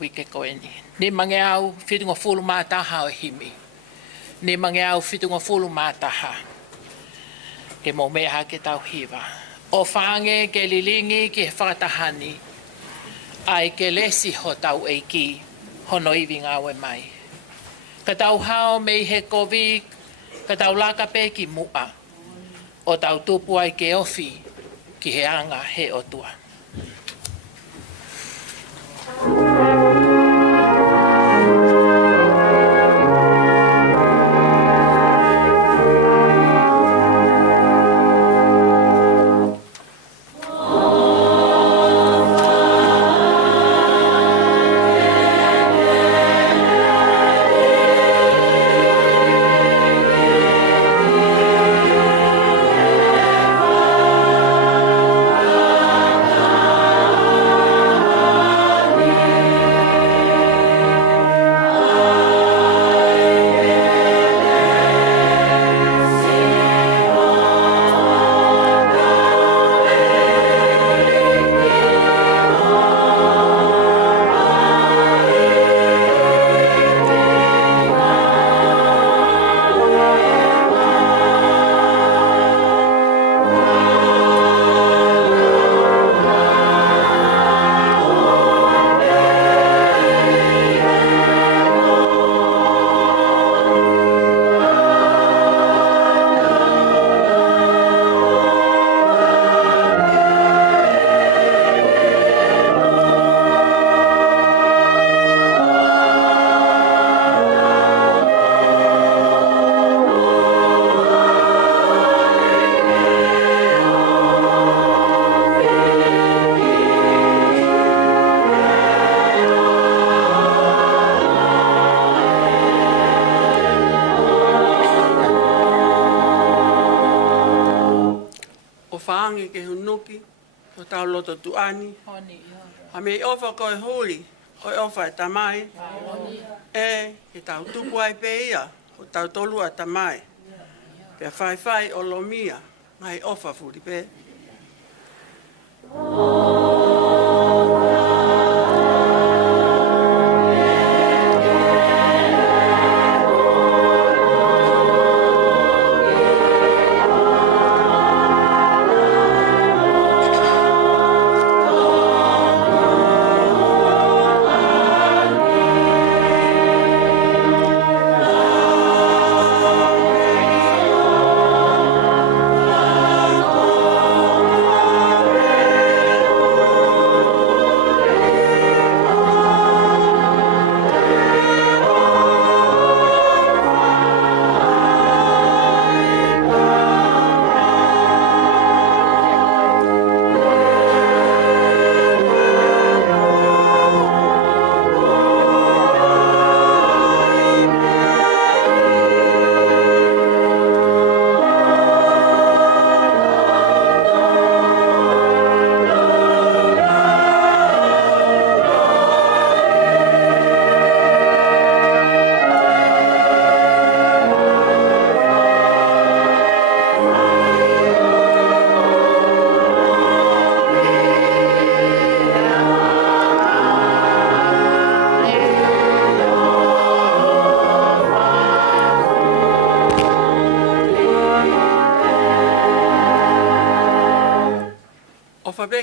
wike koeni. Ni mange au whitunga fulu mātaha o himi. Ni mange au whitunga fulu mātaha. Ke mo mea ke tau hiwa. O whange ke lilingi ke whakatahani. Ai ke lesi ho tau eiki hono iwi ngawe mai. Ka tau hao mei he kovi, ka tau laka pe ki mua. O tau tupu ai ke ofi ki he anga he otua. Lotu tuani. Hame ofa koe huli, oi ofa e tamai. E tau tupu ai pe ia, o tau tolua tamai. Pea whai o lomia, ngai ofa furi pe.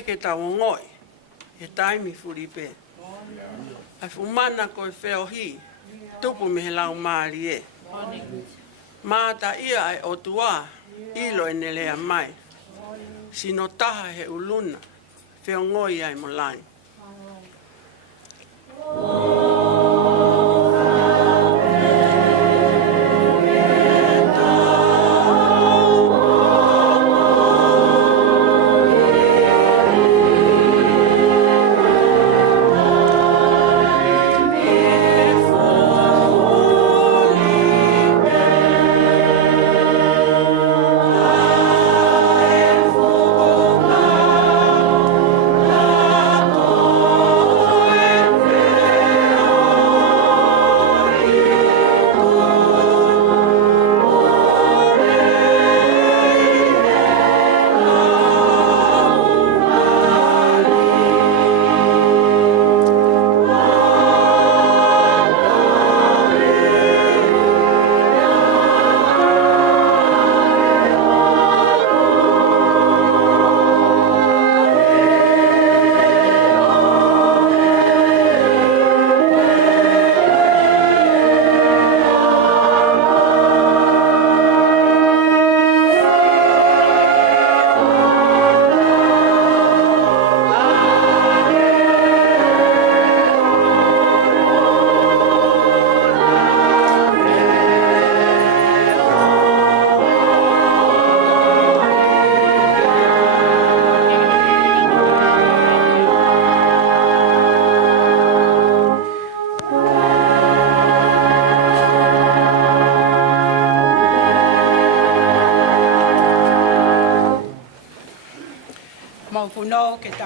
Ke tau ngoi, he taimi furi pe. Ai fumana koe wheo hi, tupu me he lau maari e. Māta ia ai o tua, ilo e nelea mai. Sino taha he uluna, wheo ngoi ai mo lai. Oh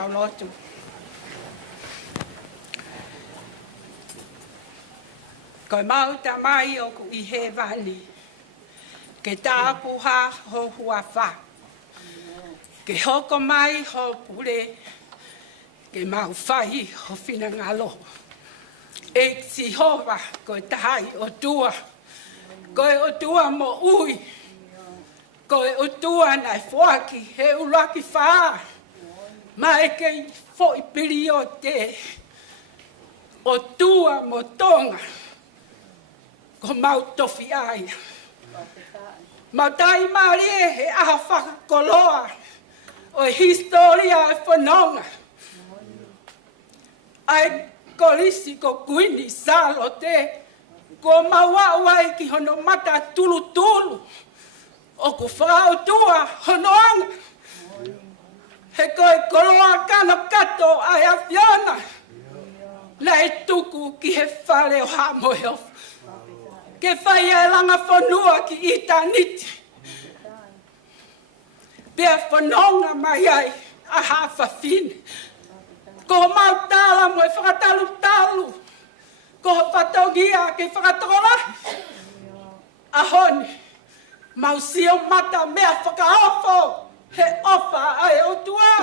mau lotu. Koe mau ta mai o ku I he vali. Ke tā puha ho hua wha. Ke hoko mai ho pule. Ke mau whai ho whina ngalo. E si hova koe tahai o tua. Koe o tua mo ui. Koe o tua nai whaki he ulaki wha. Ma e kei fo I piri o te. O tua mo Tonga. Ko mau tofi aia. Mau tai marie he aha whakakoloa. O historia e whanonga. Ai Kolisi Kuini Salote. Ko maua wai ki hono mata tulu tulu. O ko whao tua honoanga. He koe koloa kana kato ai a whiona. Na e tuku ki he whare o hamoe. Ke whai e langa whanua ki I taniti. Pea whanonga mai ai a hawha whine. Ko mau tala mo e whakatalu talu. Ko whatongia ke whakatola. Ahoni, mau sio mata mea whakaofo. He ofa ai o tua.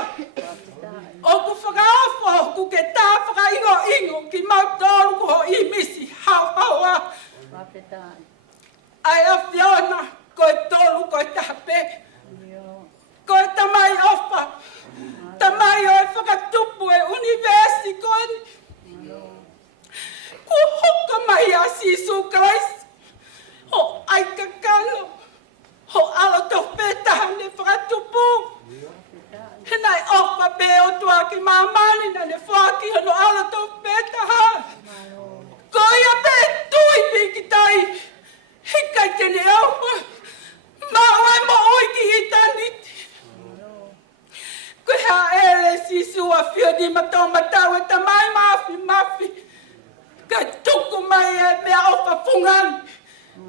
O ku whakaofo ku ke tā whakaingo ingo ki mau tolu ko ho I misi hau haua. Ai a whiona koe tolu koe tape. Koe tamai ofa. Tamai o e whakatupu e universi koe. Ku hoka mai a Sisu Christ. Ho ai kakalo. Ho Lātūfuipeka ne whakatupu. He nai ofa be o tua ki mamani na ne whaki hono Lātūfuipeka. Koe a be tui piki tai. He kai tene au. Mau e mo oi ki I taniti. Koe ha ele Sisu a whio di matau matau e tamai mafi. Kai tuku mai e mea ofa pungan.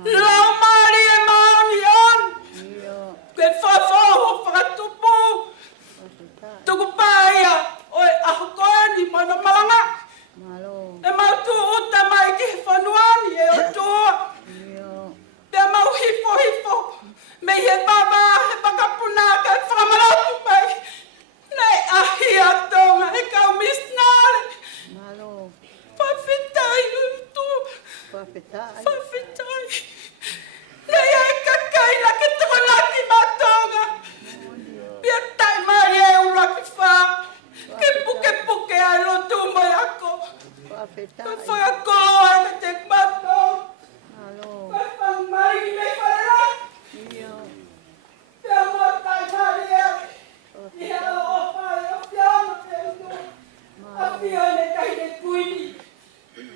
Lau mari e maoni on. Koe whafoho whakatupu. Tuku paia oi aho koe ni mono malanga. E mau tu uta mai ki he whanuani e o tua. Pea mau hifo. Me he baba he whakapunaka e whamaratu mai. Nei ahi a Tonga he kau misnare. Fakafeta'i tu. Fakafeta'i. Nei e Kakai la ke tukolaki ma Tonga. Pia tai mari e uraki wha. Ke puke ai lotu mai ako. Koe whakakoloa e me te mato. Koe whamari ki me whaera. Pia mua tai mari e. I hea ofa e o whiana te uno. A whione kai ne kuini.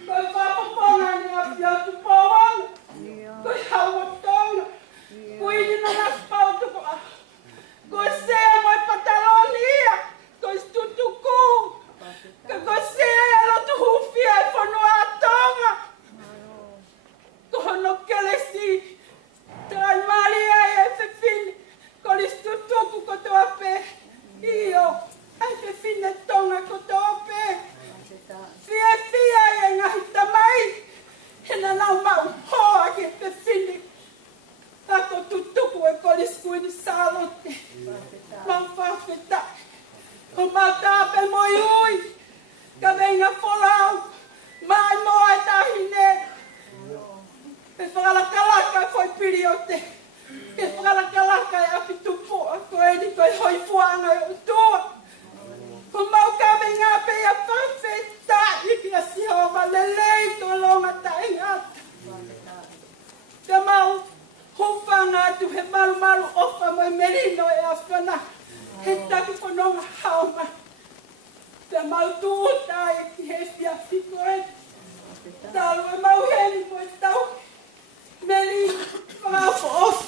Koe whapaponga ni a whio tupawanga. Koe haua Tonga. Kuini Nanasipau'u Tukua'aho. Koe sea moi patalonia. Koe stutuku. Koe sea e Lātūfuipeka e whanua a Tonga. Ko hono kelesi. Tai mari ai e whiwhini. Ko li stutuku ko toa pe. Io. Ai whiwhine Tonga ko toa pe. Fia e ngahi tamai. Hena nau mau hoa ke whiwhini. Ako tutuku e Kolisi Kuini Salote. Mau Fakafeta'i. Ko mau tāpe moi ui. Ka venga wholau. Mai moa e tahine. E whakalakalaka e whai piri o te. E whakalakalaka e api tupu. A koe ni koe hoi fuanga e o tua. Ko mau ka venga pe a Fakafeta'i. Ki a sihoa lelei to longa tai ngata. Te mau hufanga tu he malu ofa mo merino e afana. He taki whanonga haoma. Te mau tu uta e ki he fia fiko e. Talu e mau heni mo e tau. Meri whakafo ofa.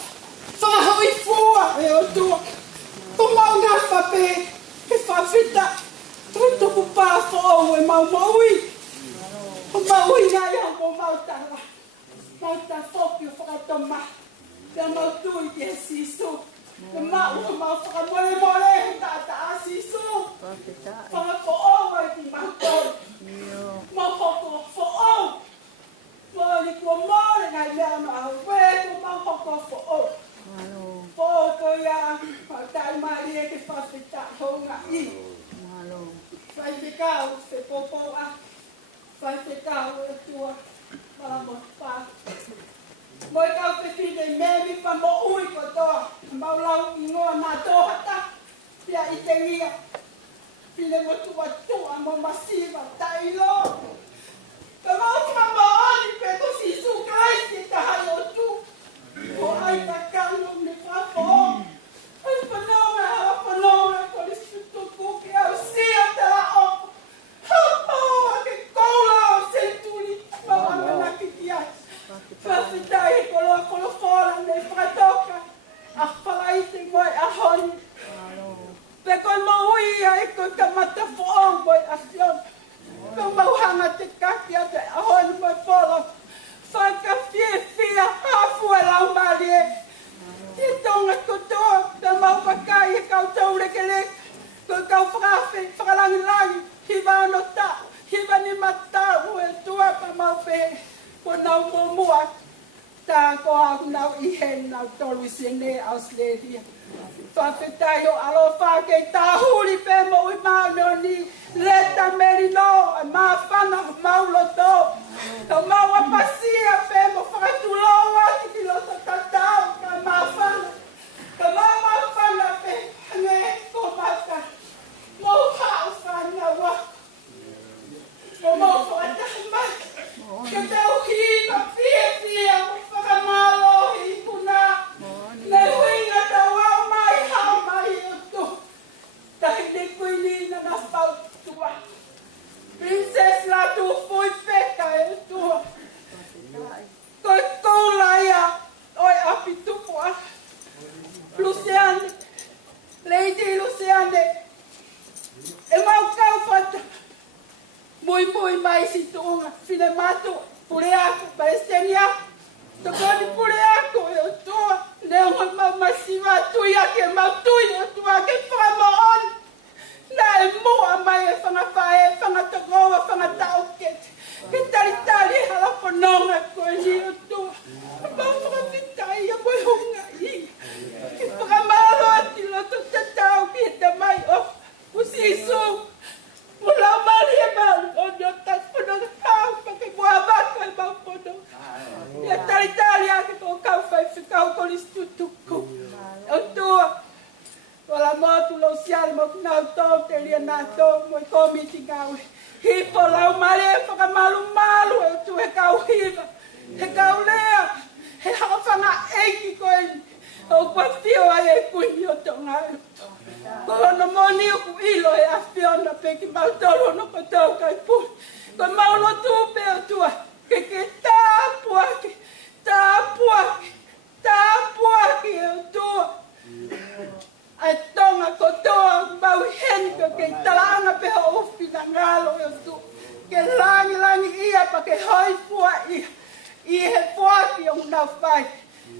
Whahoi fua e o tua. Ko mau ngā whape he Fakafeta'i. Tuku pāfo o e mau maui. Ko maui ngā iau mo mau tala. Mau ta foki o whakatoma. Te mau tui ki he Sisu. Mau whakamole ta asisu. Whakapo'o mai ki mātou. Mau hoko fo'o. Mau ni kua mole ngai lea no au weku mau hoko fo'o. Fo'o ko ia tai mai e ke whawheta'i ho Ngaahi. Whawhekau se popo'a. Whawhekau e tua. Malamo wha. Moi kau pe fide memi pa mo ui ko toa. Mau lau ingoa mātou hata. Pia i te ngia. Fide mo tua mo masiva tailo. Ka mau ka maoni pe ko si su Christ ka hai o tu. O ai ka kano me whafo. Ai whanonga Kolisi Kuini ke au sia te la o. Hau ke koula o Senituli. Mau angana ki ti ai. Fakatahataha kolo fora ne whakatoka. A whalaite moi a honi. Pe koi maui a e koi ka mata fo'ong moi a fion. Ko mauhanga te kaki a te a honi moi polo. Whakawhiawhia hafu e lau mali e. Te tonga kotoa, te mau Kakai e kau taureke. Ko kau whakalangi, hiwa ano ta, hiwa ni mata ue tua pa mau pe. Ko nau mua, tā ko aku nau ihe nau Luseane, Australia. Fakatahataha o alofa ke tā huri pe mo i mau ni leta merino, a mā whana mau loto. Ka mau apasia pe mo whakatuloa ki loto tatau ka mā whana. Ka mau whana pe hange ko mata. Mo hao whana wa. Mo whakatahama. Ka tau hipa whiawhia mo whakamalohi kuna. Nei huinga tau au mai hao mai o tu. Tahi kuini Nanasipau'u. Princess Lātūfuipeka e tu. Koi koulaia oi api Tukua'aho. Luseane. Lady Luseane. E mau kau whata. Mui mai si Tonga, fine matu, pure aku, Majesty aku. Tokoni pure aku, e o tua, leo mau masiva tuia ke mau tui, o tua ke whamaon. Na e mua mai e whangawhae, whangatogoa, whangatauket. Ke tari halapononga koe ni o tua. Mau Fakafeta'i a koe ho Ngaahi. Ke whakamalo ati loto tatau ki he te mai o kusisu. Mula mari e malu o nyotas pono kau pakai buah bakal mau pono. Ya tari ake ko kau whaiwhekau Kolisi tuku. O tua. Wala motu lau siale mo kinau tō te lia nā tō mo i komiti ngau. Hipo lau mari e whakamalu e tu he kau hiva. He kau lea. He hawhanga eiki koe ni. O kua whio ai e kuini o Tonga. Ko hono moni o ku ilo e a whiona pe ki mau tolo no ko tau kai pui. Ko mau no tu pe o tua. Ke tāpuaki e o tua. Ai tonga ko toa mau henko ke talanga pe ho ufi na ngalo e o tua. Ke langi ia pa ke hoi fua ia. I he fuaki o unau whai.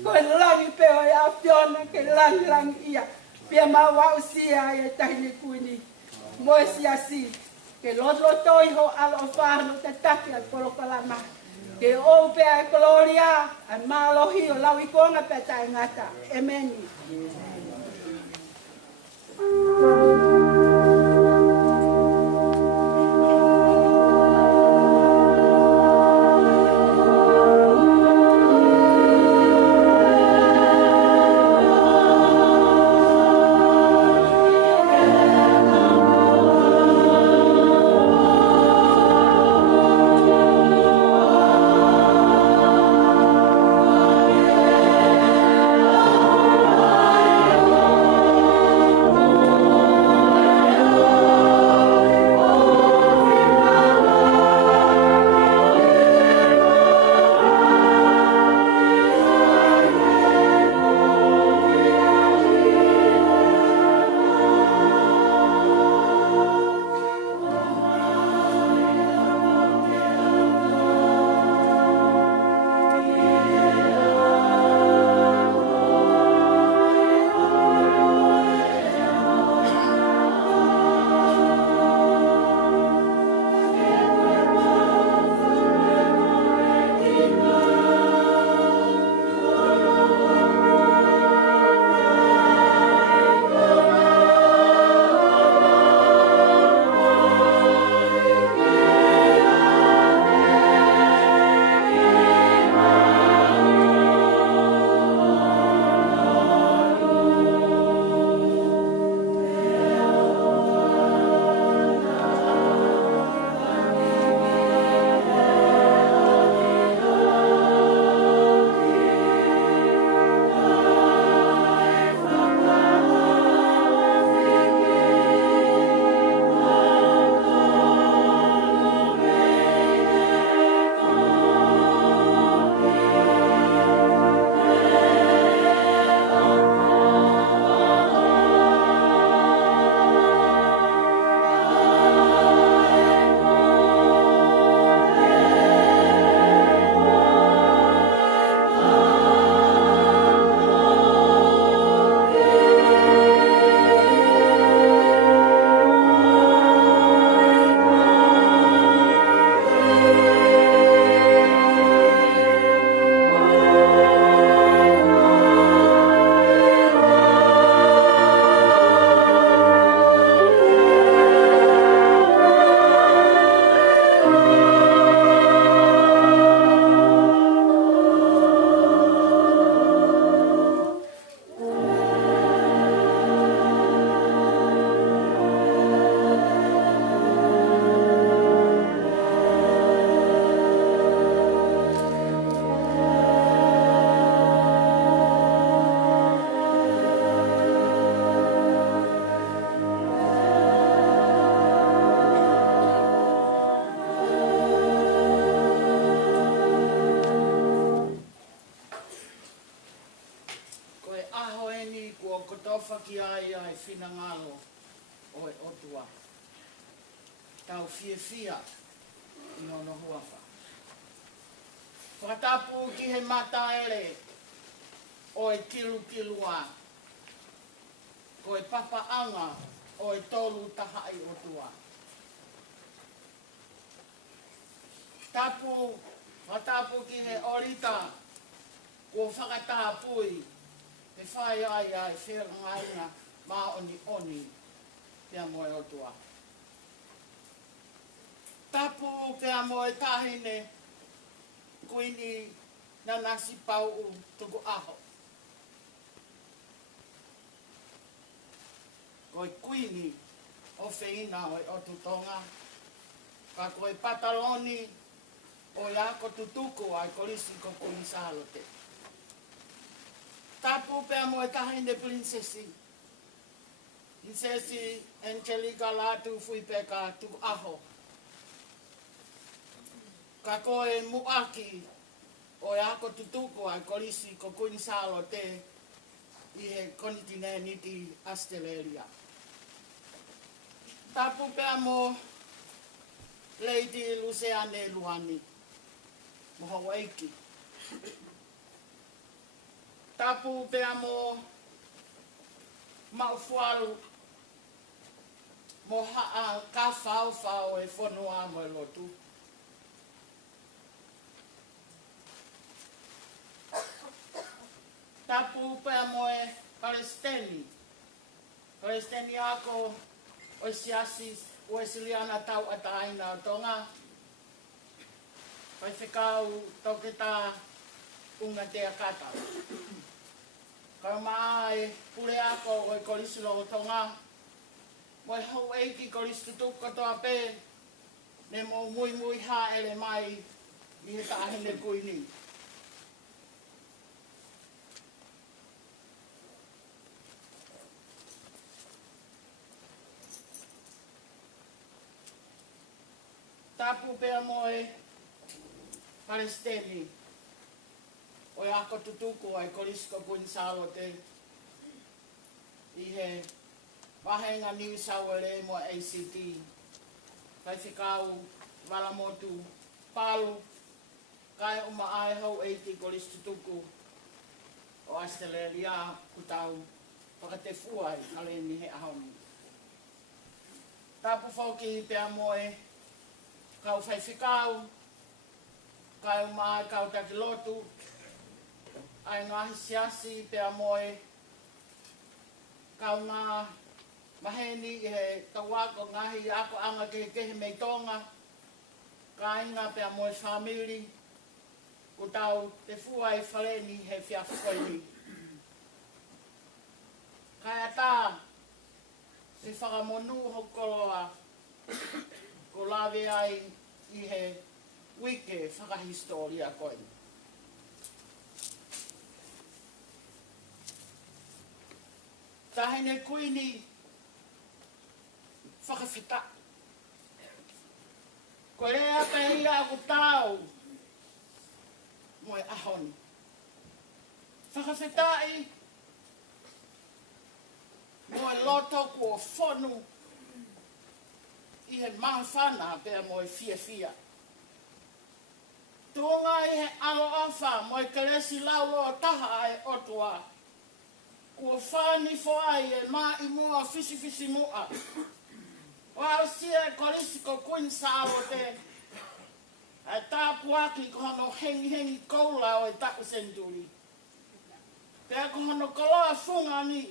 Ko langi pe o e a whiona ke langi ia. Pia mau wau sia e Tahine kuini. Moe Siasi. Ke loto iho alo whāno te taki al kolokalama. Ke o pia e koloria. An mālohi o lau i konga pe tae ngata. Emeni. tofa ki ai ai whinangalo o e otua. Tau fia i ono huafa. Whakatapu ki he mata ere o e kilua. Ko e papaanga o e tolu taha i otua. Whakatapu ki he orita ko whakatapui e whai ai ai whengaina mā oni pia moe otua. Tapu pia moe tahine kuini Nanasipau'u Tuku'aho. Ko e kuini o whina o e otu Tonga. Ka ko e pataloni o iako tutuku ai Kolisi Kuini Salote. Tapu pia moe tahine princesi. Siasi Angelika Lātūfuipeka Tuku'aho. Ka koe muaki o ako tutuko ai Kolisi Kuini Salote i he kontinenti Australia. Tapu pia mo Lady Luseane Luani. Moho eiki. Tapu pia mo maufuaru mo haa ka whao e whanua mo lotu. Tapu pia mo e Palestini. Palestini ako o Siasi o e siliana tau ataina o Tonga. Pai whekau toke tā unga te akata. Kau mai pure ako o e Kolisi lo Tonga. Mo e hau eiki Kolisi tutuku katoa pē. Ne mo mui ha ele mai i he tahine kuini. Tapu pēr mo e Palestini. O e ako tutuku ai Kolisi Kuini Salote. I he wahenga New South Wales mo ACT. Kai whikau walamotu palu. Kai uma ai hau eiti Kolisi tutuku o Australia kutau whakatefuai ale ni he ahoni. Tapu whauki pēr mo e kau whaiwhikau, kau mai kau taki lotu, ai Ngaahi Siasi pia moe, kau ngā maheni i he tauako Ngaahi i ako anga kehe mei Tonga, ka inga pia moe whamiri, ko tau te fuai whaleni he whiawhikoini. Kai ata, se whakamonu hokoloa, ko lawe ai i he wike whakahistoria koe. Tahine kuini Fakafeta'i. Ko rea pehia aku tau moe ahoni. Fakafeta'i moe loto kua whonu i he mahawhana pēr mo e fia. Tuonga i he alo awha mo e karesi lauloa taha e otua. Kua whani whaai e mā i mua fisi mua. O au sia e Kolisi Kuini Salote. E tāpuaki ko hono hengi koula o e taku Senituli. Pēr ko hono koloa whunga ni.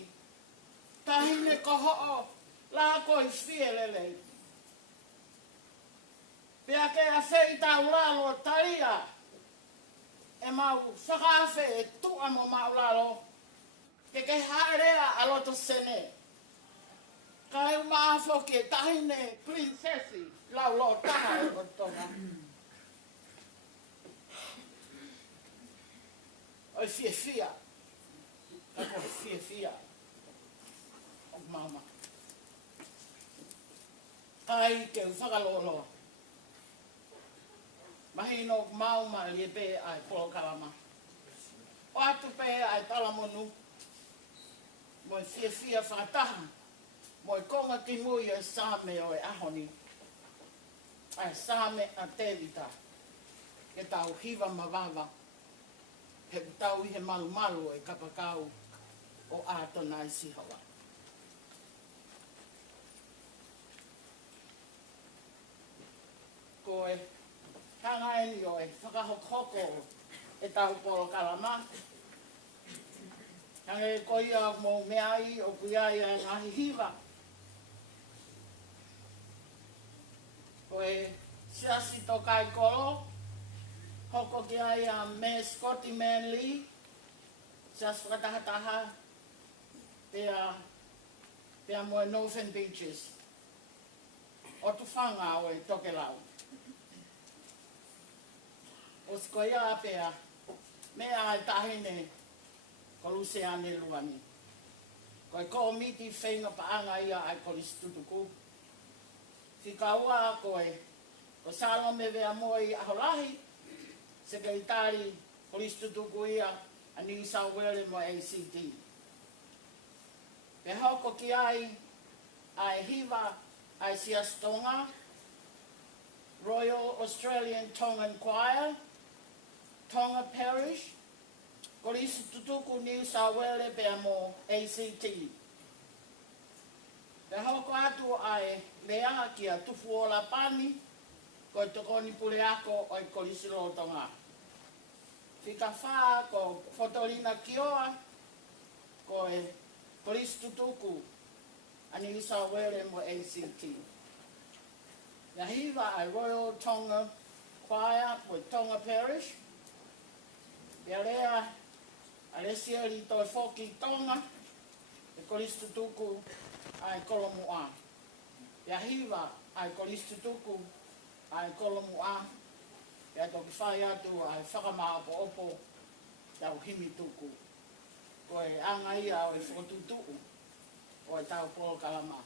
Tahine ko ho'o la ko i whielelei. Pea ke a whei tau lalo taria, e mau whakawhe e tua mo mau lalo, ke haerea a loto sene. Ka e maafo ke tahine princesi lau lo taha e o Tonga. Oi fia, ka ko fia, o mama. Kai ke whakaloloa. Mahino mauma li pe ai polo kalama. O atu pe ai talamonu. mo fia whakataha, mo konga ki mui e sāme o e ahoni, ai sāme a tevita, ke tau hiva mawawa, he tau i he malu e kapakau o ātona i sihawa. Ko e hangaini o e whakahokoko e tau polo kalama. Hange ko ia mo meai o kuia ia Ngaahi hiva. Ko e Siasi to kai kolo, hoko ki ia me Scotty Manley, Siasi Fakatahataha, pea mo e Northern Beaches. O tu whanga o e toke lau. O siko ia pea, mea e tahine, ko Luseane Luani. Ko e ko miti whenga paanga ia ai Kolisi tutuku. Whika ua ko e, ko Salome vea moi aholahi, se ka itari Kolisi tutuku ia a New South Wales mo ACT. Pe hoko ki ai hiva ai Siasi Tonga, Royal Australian Tongan Choir, Tonga Parish, Kolisi tutuku New South Wales pea mo ACT. Pe hoko atu ai lea ki a tufu o la pani, ko i tokoni pule ako o i Kolisi Tonga. Whika whaa ko Fotolina Kioa, ko e Kolisi tutuku a New South Wales mo ACT. Ia hiva ai Royal Tonga Choir mo Tonga Parish. Ia lea Alessia li toi foki Tonga, e Kolisi tutuku ai Kolomua. Ia hiva ai Kolisi tutuku ai Kolomua. Ia toki whai atu ai whakamaapo-opo tau himi tuku. Ko e anga ia o e whotutuku o e tau polo kalama.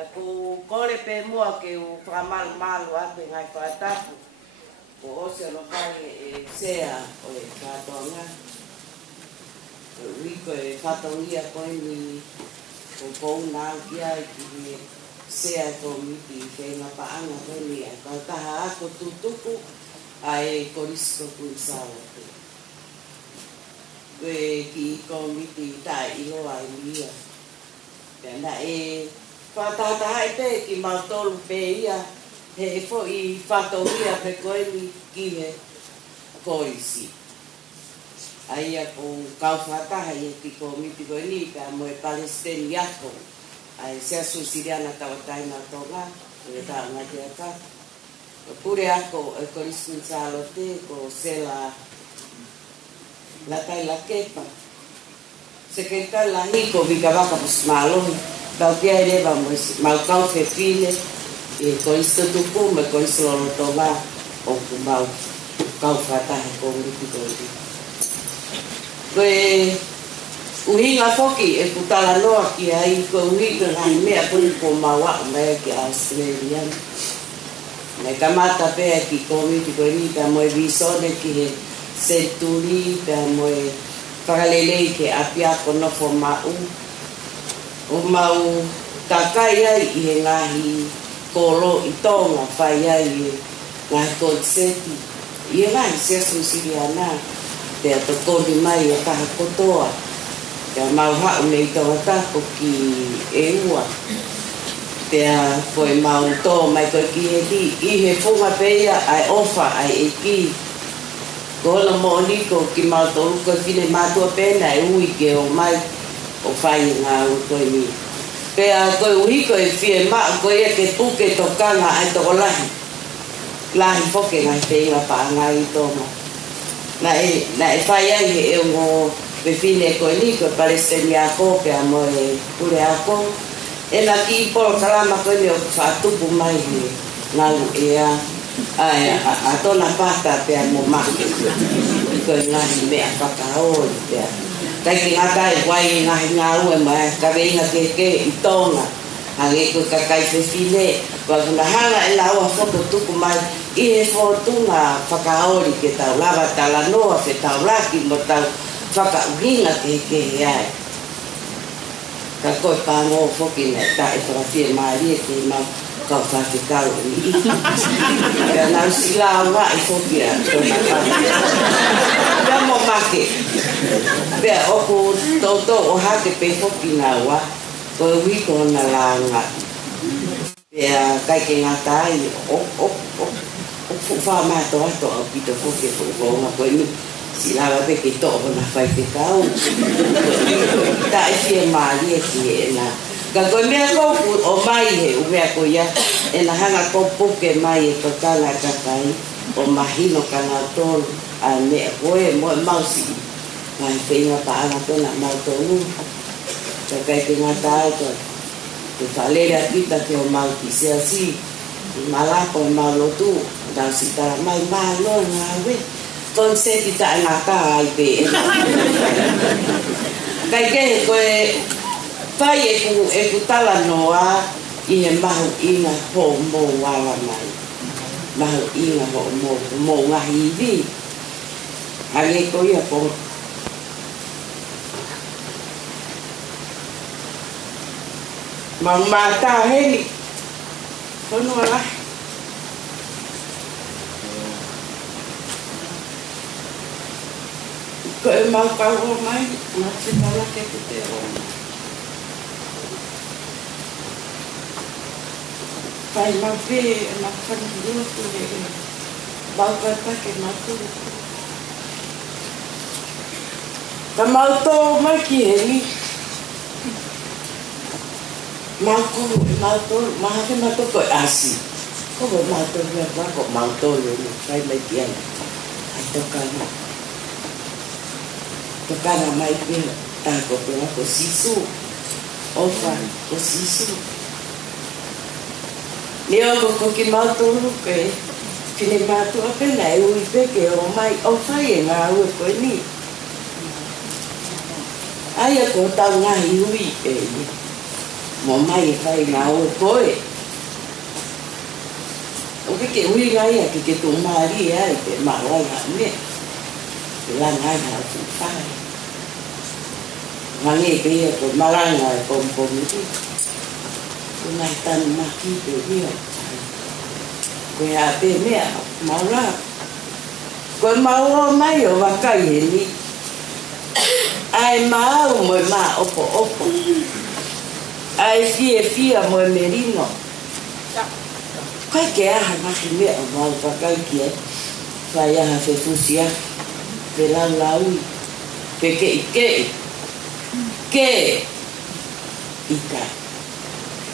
Ko kore pe mua ke o whamalu ake ngai whaatapu. Ko ose no whai e sea o e whātonga. Ko riko e whātongia koe ni ko kou nāu kia e ki he sea ko miti i whenga paanga koe ni a kautaha ako tutuku a e Kolisi Kuini Salote. Koe ki ko miti i tae iloa e mia. Pena e Fakatahataha pe ki mautolu pe ia he fo i whātongia pe koe ni ki he Kolisi. Aia ko kauwhataha i ki ko miti koe ni ka mo e Palestini ako. Ai Siasi siriana tawatai na Tonga, e tā ngati ata. Pure ako e Kolisi Kuini Salote ko sela latai la kepa. Sekretar la hiko vika waka pusmaloni. Kau kia rewa mau kau whewhine e Kolisi tuku me Kolisi lolotonga o ku mau kau whatahe ko uriki kori. Koe uhinga whoki e ku tala noa ki ai ko uhinga ngai mea puni ko maua mea ki Australia. Me kamata pea ki ko uriki kori ka moe visone ki he Senituli ka moe whakalelei ke apiako nofo mau. O mau Kakai ai i he Ngaahi kolo i Tonga whai ai i Ngaahi konseti. I he Ngaahi Siasi siriana te ato koni mai o kaha kotoa. Te mau hau nei toa tako ki e ua. Te a koe mau tō mai koe ki he ki. I he whunga peia ai ofa ai e ki. Ko hola mo niko ki mau tōru koe whine mātua pēna e ui ke o mai. O whai ngā koe ni. Pea koe uhiko e whie maa koe e ke puke tokanga ai toko lahi. Lahi whoke ngai te inga paa ngai i tonga. Na e whai ai he eo ngō pe whine koe ni koe Palestini ako pea mo e kure ako. E na ki i polo kalama koe ni o whaatupu mai he ngalu ea. A tona pata pea mo make. Koe ngahi mea whakaori pea. Kai ki Kakai wai ngahi ngā ue mai ka veinga ke i Tonga. Hange koe Kakai whewhine. Wakuna hanga e la ua whoko tuku mai i he whotunga whakaori ke tau lava tala noa whe tau laki mo tau whakauhinga ke ai. Ka koe pāngo whoki nei ta e whakawhia maari e ke mau kau whakekau ni. Ka nau sila wa e whoki a tona kau. Ka mo make. Pea oku toto o hake pe whoki nā wa, koe wiko na langa. Pea kai ke ngā tai, o wha mātou ato au pito whoki whoki ngā koe ni. Si lawa pe ke toho na whai te kau. Ta e whie maari e ki e na. Ka koe mea kouku o mai he umea koe ia, e na hanga koupuke mai e kakanga Kakai, o mahino ka ngā tolu, a mea koe mo e mausi. Mai whenga paana tona mautongu. Ka kai te ngā tāi koe. Te whalera kita te o mau ki Siasi. I malako e mau lotu. Nau si tara mai malo ngā we. Konseti ta ngā kā ai pe. Kai kehe koe whai e ku tala noa i he mahu inga ho mō wala mai. Mahu inga ho mō ngahi i vi. Hange ko ia ko Mau mata heli. Kono ala. Ko e mau kau mai, mati mala ke te o. Pai mau pe, mau kan dulu tu le. Mau kata ke mau tu. Ka mau to mai ki heli. Mau to, mau ke mau to ko asi. Ko mau to ya ko mau to le, pai mai ki ana. Ai to kana. Tokana mai pe tako pe ko sisu ofa ko sisu leo ko ki mato ke kine mato pe na u pe ke o mai ofa e na u ko ni ai ko ta nga hi ui pe Mo mai e whai ngā o koe. O ke hui ngai a ke tō maari e ai te mawai ha mea. Te langai ha o whai. Mange e pēia ko maranga e pom-pomi te. Ko ngai tanu maki te hia. Ko e a pē mea maura. Ko e maua mai o wakai he ni. Ai mau mo ma opo opo. Ai fia mo merino. Kai ke aha maki mea o mau wakai ki e. Whai aha fe fusia. Fe lau. Fe kei. Ke. Ika.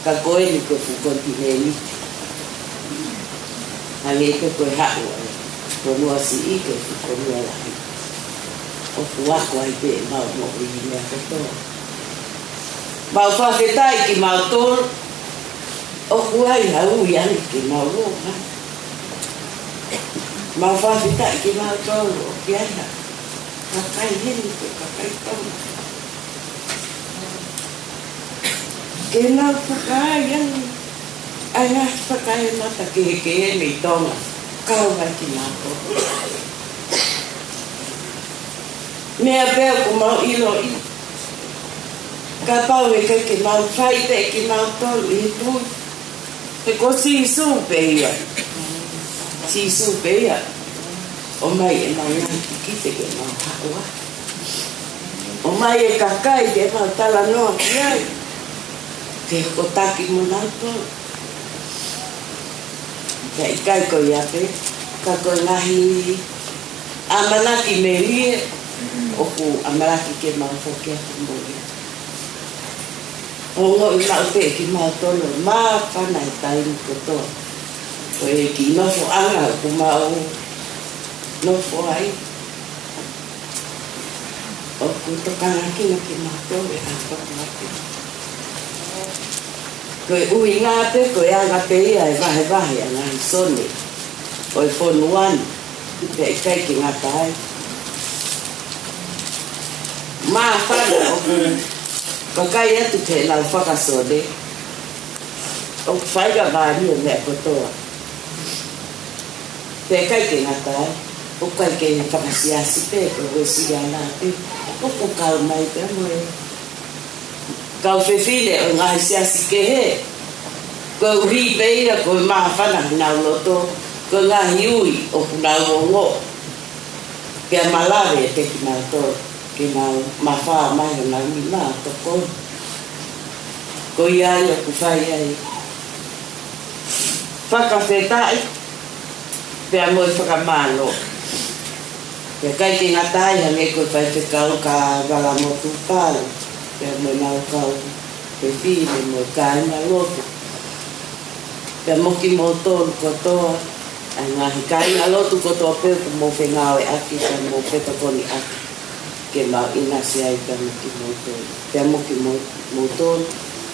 Ka koe ni ko fu kontineni. Hange ko koe hau ai. Ko mua si ike fu ko mua lai. O fuako ai pe mau mo i mea kotoa. Mau Fakafeta'i ki mau tōru. O kuai hau i ani ki mau roha. Mau Fakafeta'i ki mau tōru o ki aina. Kakai heni ko kakai Tonga. Ke mau Kakai ani. Ai ngā Kakai mata ke heni Tonga. Kau mai ki mau tōru. Mea pēo ko mau ilo i. Ka pau e kai ke mau whaite ki mau tolu i tui. Pe ko sisu peia. Sisu peia. O mai e mau ngai ki kite ke mau haua. O mai e Kakai ke mau tala noa ki ai. Ke ko taki mo nau tolu. Ka i kai ko i ape. Ka ko Ngaahi. Amanaki me rie. Oku amaraki ke mau whoke aku mōia. O ngō i mau te ki mau tono, mā whana e taini kotoa. O e ki nofo anga ku mau nofo ai. Oku tokanaki na ki mau tono e hapapaki. Ko e ui ngā te, ko e anga pe ia e vahe a Ngaahi sone. O e whonuani, pe e kai ki ngā tai. Mā whana o ku Kakai atu te lau whakasode. O ku whaiga vāria mea kotoa. Te kai ke ngatai. O kai ke whakasiasi pe, ko wesi ana pe. O ku kau mai pe moe. Kau whewhile o Ngaahi siasi ke he. Ko uhi peira ko mā whana nau loto. Ko Ngaahi ui o ku nau ongo. Pea malawe e te ki nau tō. Ke mau mawha mai o nau mi mā toko. Ko i ai o ku whai ai. Fakafeta'i. Pea moi whakamālo. Pea kai te ngatai hange koe whai whekau ka wala motu pālo. Pea moi nau kau pe whine moi kāina lotu. Pea moki mō tōru kotoa. Ai Ngaahi kāina lotu kotoa peo ku mō whengau e aki sa mō whetokoni aki. Ke mau inasi ai ka moki motor. Pea moki motor,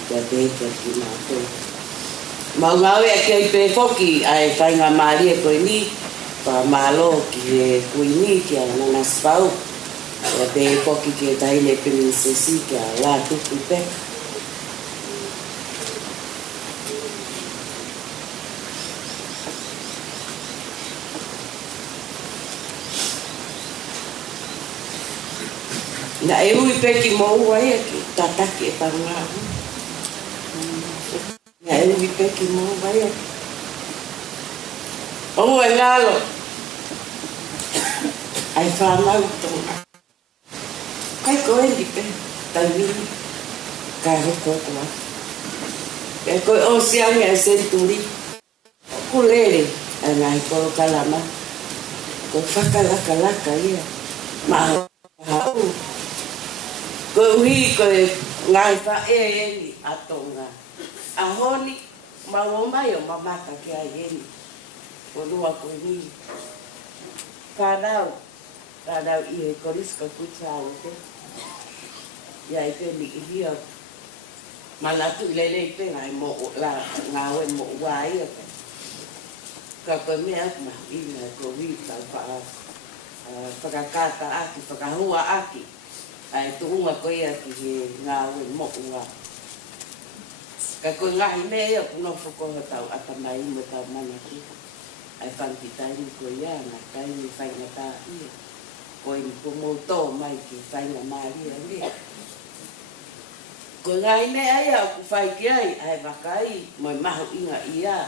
pea pēka ki motor. Mau ngawe a kei pē whoki ai whainga maria koe ni, pa malo ki he kuini ki a Nanasipau'u. Pea pē whoki ki e taile Siasi ki a Lātūfuipeka. Na e hui peki mo uai e ki tataki e parungahu. Na e hui peki mo uai e ki. O ua ngalo. Ai whanau tonga. Kai koe ni pe, taiwini. Kai hoko kua. Kai koe o sianga e Senituli. Kulere, a ngai koro kalama. Ko whakalaka ia. Maho hau. Ko uhi ko Ngaahi whaeeni a Tonga. A honi, mau mai o mamata ki a ieni. Ko lua koe ni. Kānau i he Kolisi Kuini Salote. Ia i pēni i hia. Malatu i lele i pēnga i mo la ngāwe mo ua ia. Ka koe mea ma i nga ko wita whakakata aki, whakahua aki. Ai tuunga koe ia ki he ngāwe mo ua. Ka koe ngahi mea ia kuno whako tau atamai mo tau mana ki. Ai whanpitai ni koe ia, ngā kai ni whainga tā ia. Koe ni ko mou tō mai ki whainga māria lea. Koe ngahi mea ia o ku whai ki ai, ai wakai, moi mahu inga ia.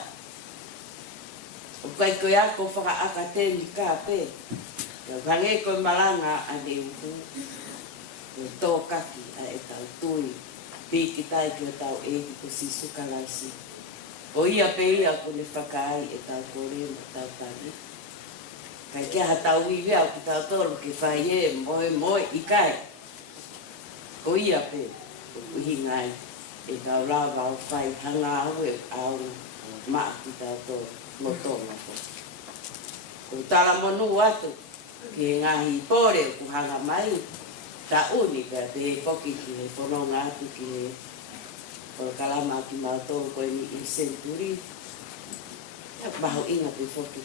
O kai koe ako whakaaka tēni kā pē. Ka whange koe malanga ane uhu. Koe tō kaki a e tau tui. Piki tai ki o tau e ki ko sisu kalaisi. O ia pe ia ko le whakai e tau kore mo tau tari. Kai kia ha tau iwi au ki tau tolu ki whai e moe i kai. O ia pe, o uhi ngai, e tau lawa o whai hanga au e au maa ki tau tolu, mo tonga po. Ko tala monu atu, ki Ngaahi pore o ku hanga mai, ta unika te koki ki he whanonga atu ki he o kalama ki mātou koe ni i Senituli. Maho inga te whoki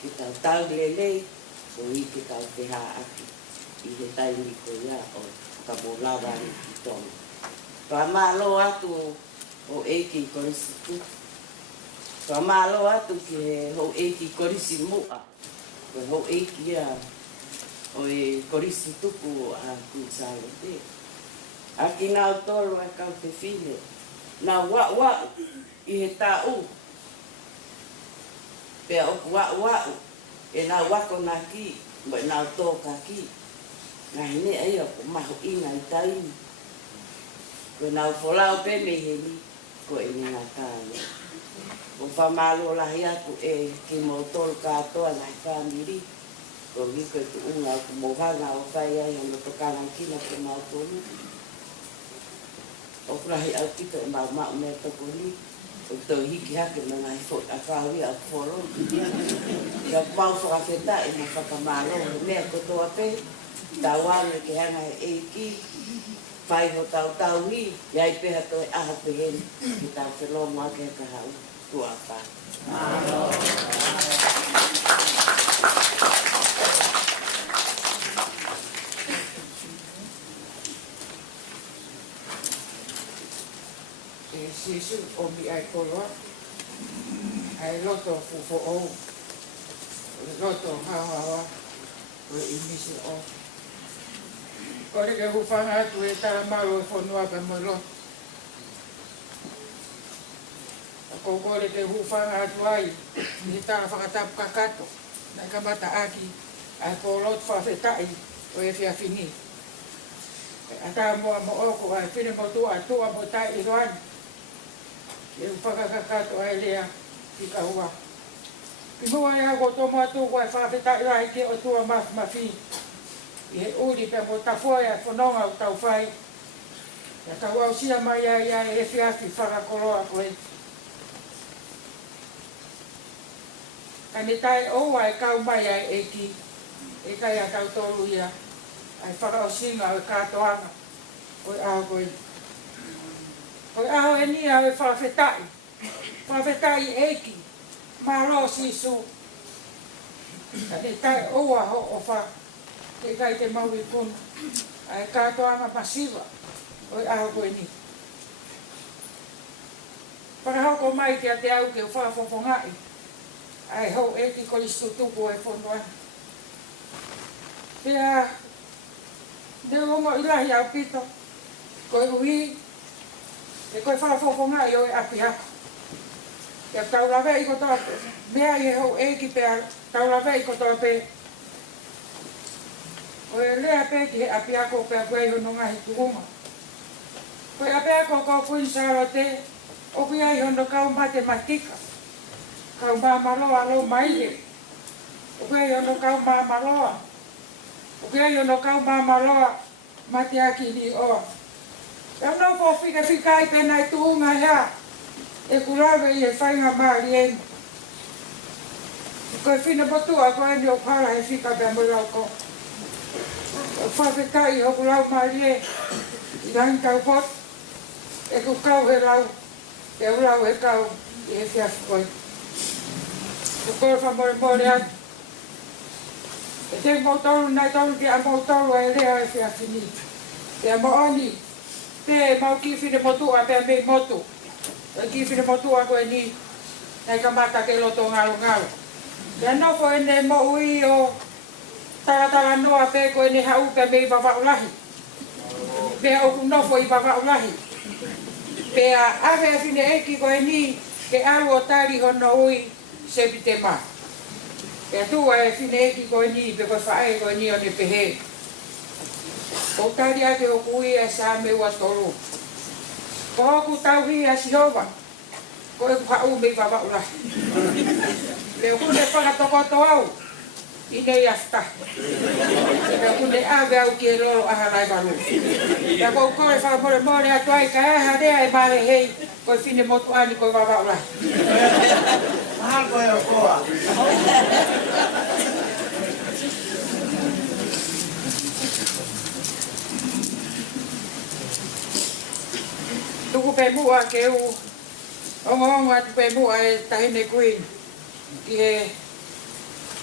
ki tau tau lelei, so i ki tau te hā aki i he taimi ko ia o ka mō lawari ki Tonga. Ka mālo atu o eiki Kolisi tuku. Ka mālo atu ki he ho eiki Kolisi mua. Ko ho eiki ia o e Kolisi tuku a Kuini Salote. Aki nāu tolu e kau te whine. Nā wa'u i he tāu. Pea oku wa'u e nā wako nā ki, mo e nā tō ka ki. Ngahi ne ai o mahu inga i taimi. Ko nā wholau pe me heni, ko e ngā kāne. O whamalo lahi aku e ki mō tolu kātoa nai whamiri. Ko wiko e tu unga ku mohanga o whai ai ono tokana kina ke mau tonu. O kurahi au kito e mau mea toko ni. O tau hiki hake na ngai fot a kawi a whoro. Ia mau Fakafeta'i na whakamalo mea kotoa pe. Tāwane ke hanga e ki. Whai ho tau hi. Iai peha toi aha pe heni. Ki tau whelonga ke ka hau. Tua pa. Siasi o mi ai koloa, ai loto fufo'ou, loto hawa, o inisi o. Kore ke hufanga atu e tala maro e whanua ka mo loto. Ako kore ke hufanga atu ai, ni tala whakatapu kakato, nai kamata aki, ai ko Lotu Fakafeta'i o e whiawhini. Ata moa mo oko ai whine mo tua mo tai i Luani. E whakakakato ai lea i ka hua. Ki mua e ako tō mātou wai Fakafeta'i lai ke o tua mawhi. I he uri pe mo tafua e whanonga o tau whai. Ia ka wau sia mai ai e whiawhi whakakoroa koe. Ka ne tai o ai kau mai ai e ki. E kai a tau tolu ia. Ai whakaosinga o kātoanga. Koe aho koe. Koe aho e nia o e Fakafeta'i. Fakafeta'i eiki. Mālo sisu. Ka ne tai oua ho o wha. Te kai te maui puna. Ai kātoanga masiva. Koe aho koe ni. Whakahoko mai kia te au ke o whakafofongai. Ai hou eiki Kolisi tuku e whonuana. Pea, ne ongo ilahi au pito. Koe ui. E koe whakafofonga i o e api ako. Ia taulawe i kotoa mea i hou eiki pea taulawe i kotoa pe. Koe lea pe ki he api ako pea koe hono Ngaahi tukunga. Koe api ako ko Kuini Salote o kia i hono kau matematika. Kau māmaloa lo maile. O kia i hono kau māmaloa. O kia i hono kau māmaloa mate aki ni oa. Ia no po whika i pena i tuunga hea. E kurawe i e whainga maari enu. Koe whina motua koe ni o kala he whika pia mo lau ko. O Fakafeta'i o kulau maari e. I rangi tau pot. E ku kau he lau. E ulau he kau i he whiafi koe. O koe whamore more atu. E te mautolu nai tolu ki a mautolu e rea e whiafi ni. E a maoni. Te mau ki whine motu a pia mei motu. ki fine motua ko ni nei ka mata ke loto ngalo. Ya no fo ene mo ui o tara noa pe ko ene hau pe me baba ulahi. Pe o no fo I baba ulahi. Pe ave fine eki ko ni ke alu o tari hono ui se pitema. Pe tu e fine eki ko ni pe ko fae ko ni o ne pehe. O tari ake o kui e sa me ua tolu. Ko ku tau hi a Sihova. Ko e kuhau me baba ulahi. Leo kune whakatokoto au, I nei afta. Leo kune awe au ki e lolo a Halaevalu. Ia kou kore whakamore mōre atu ai ka eha rea e mare hei, koe whine motu ani koe wawa ura. Mahal koe o koa. Tuku pe mua ke u, ongo atu pe mua e Tahine Kuini. Ki he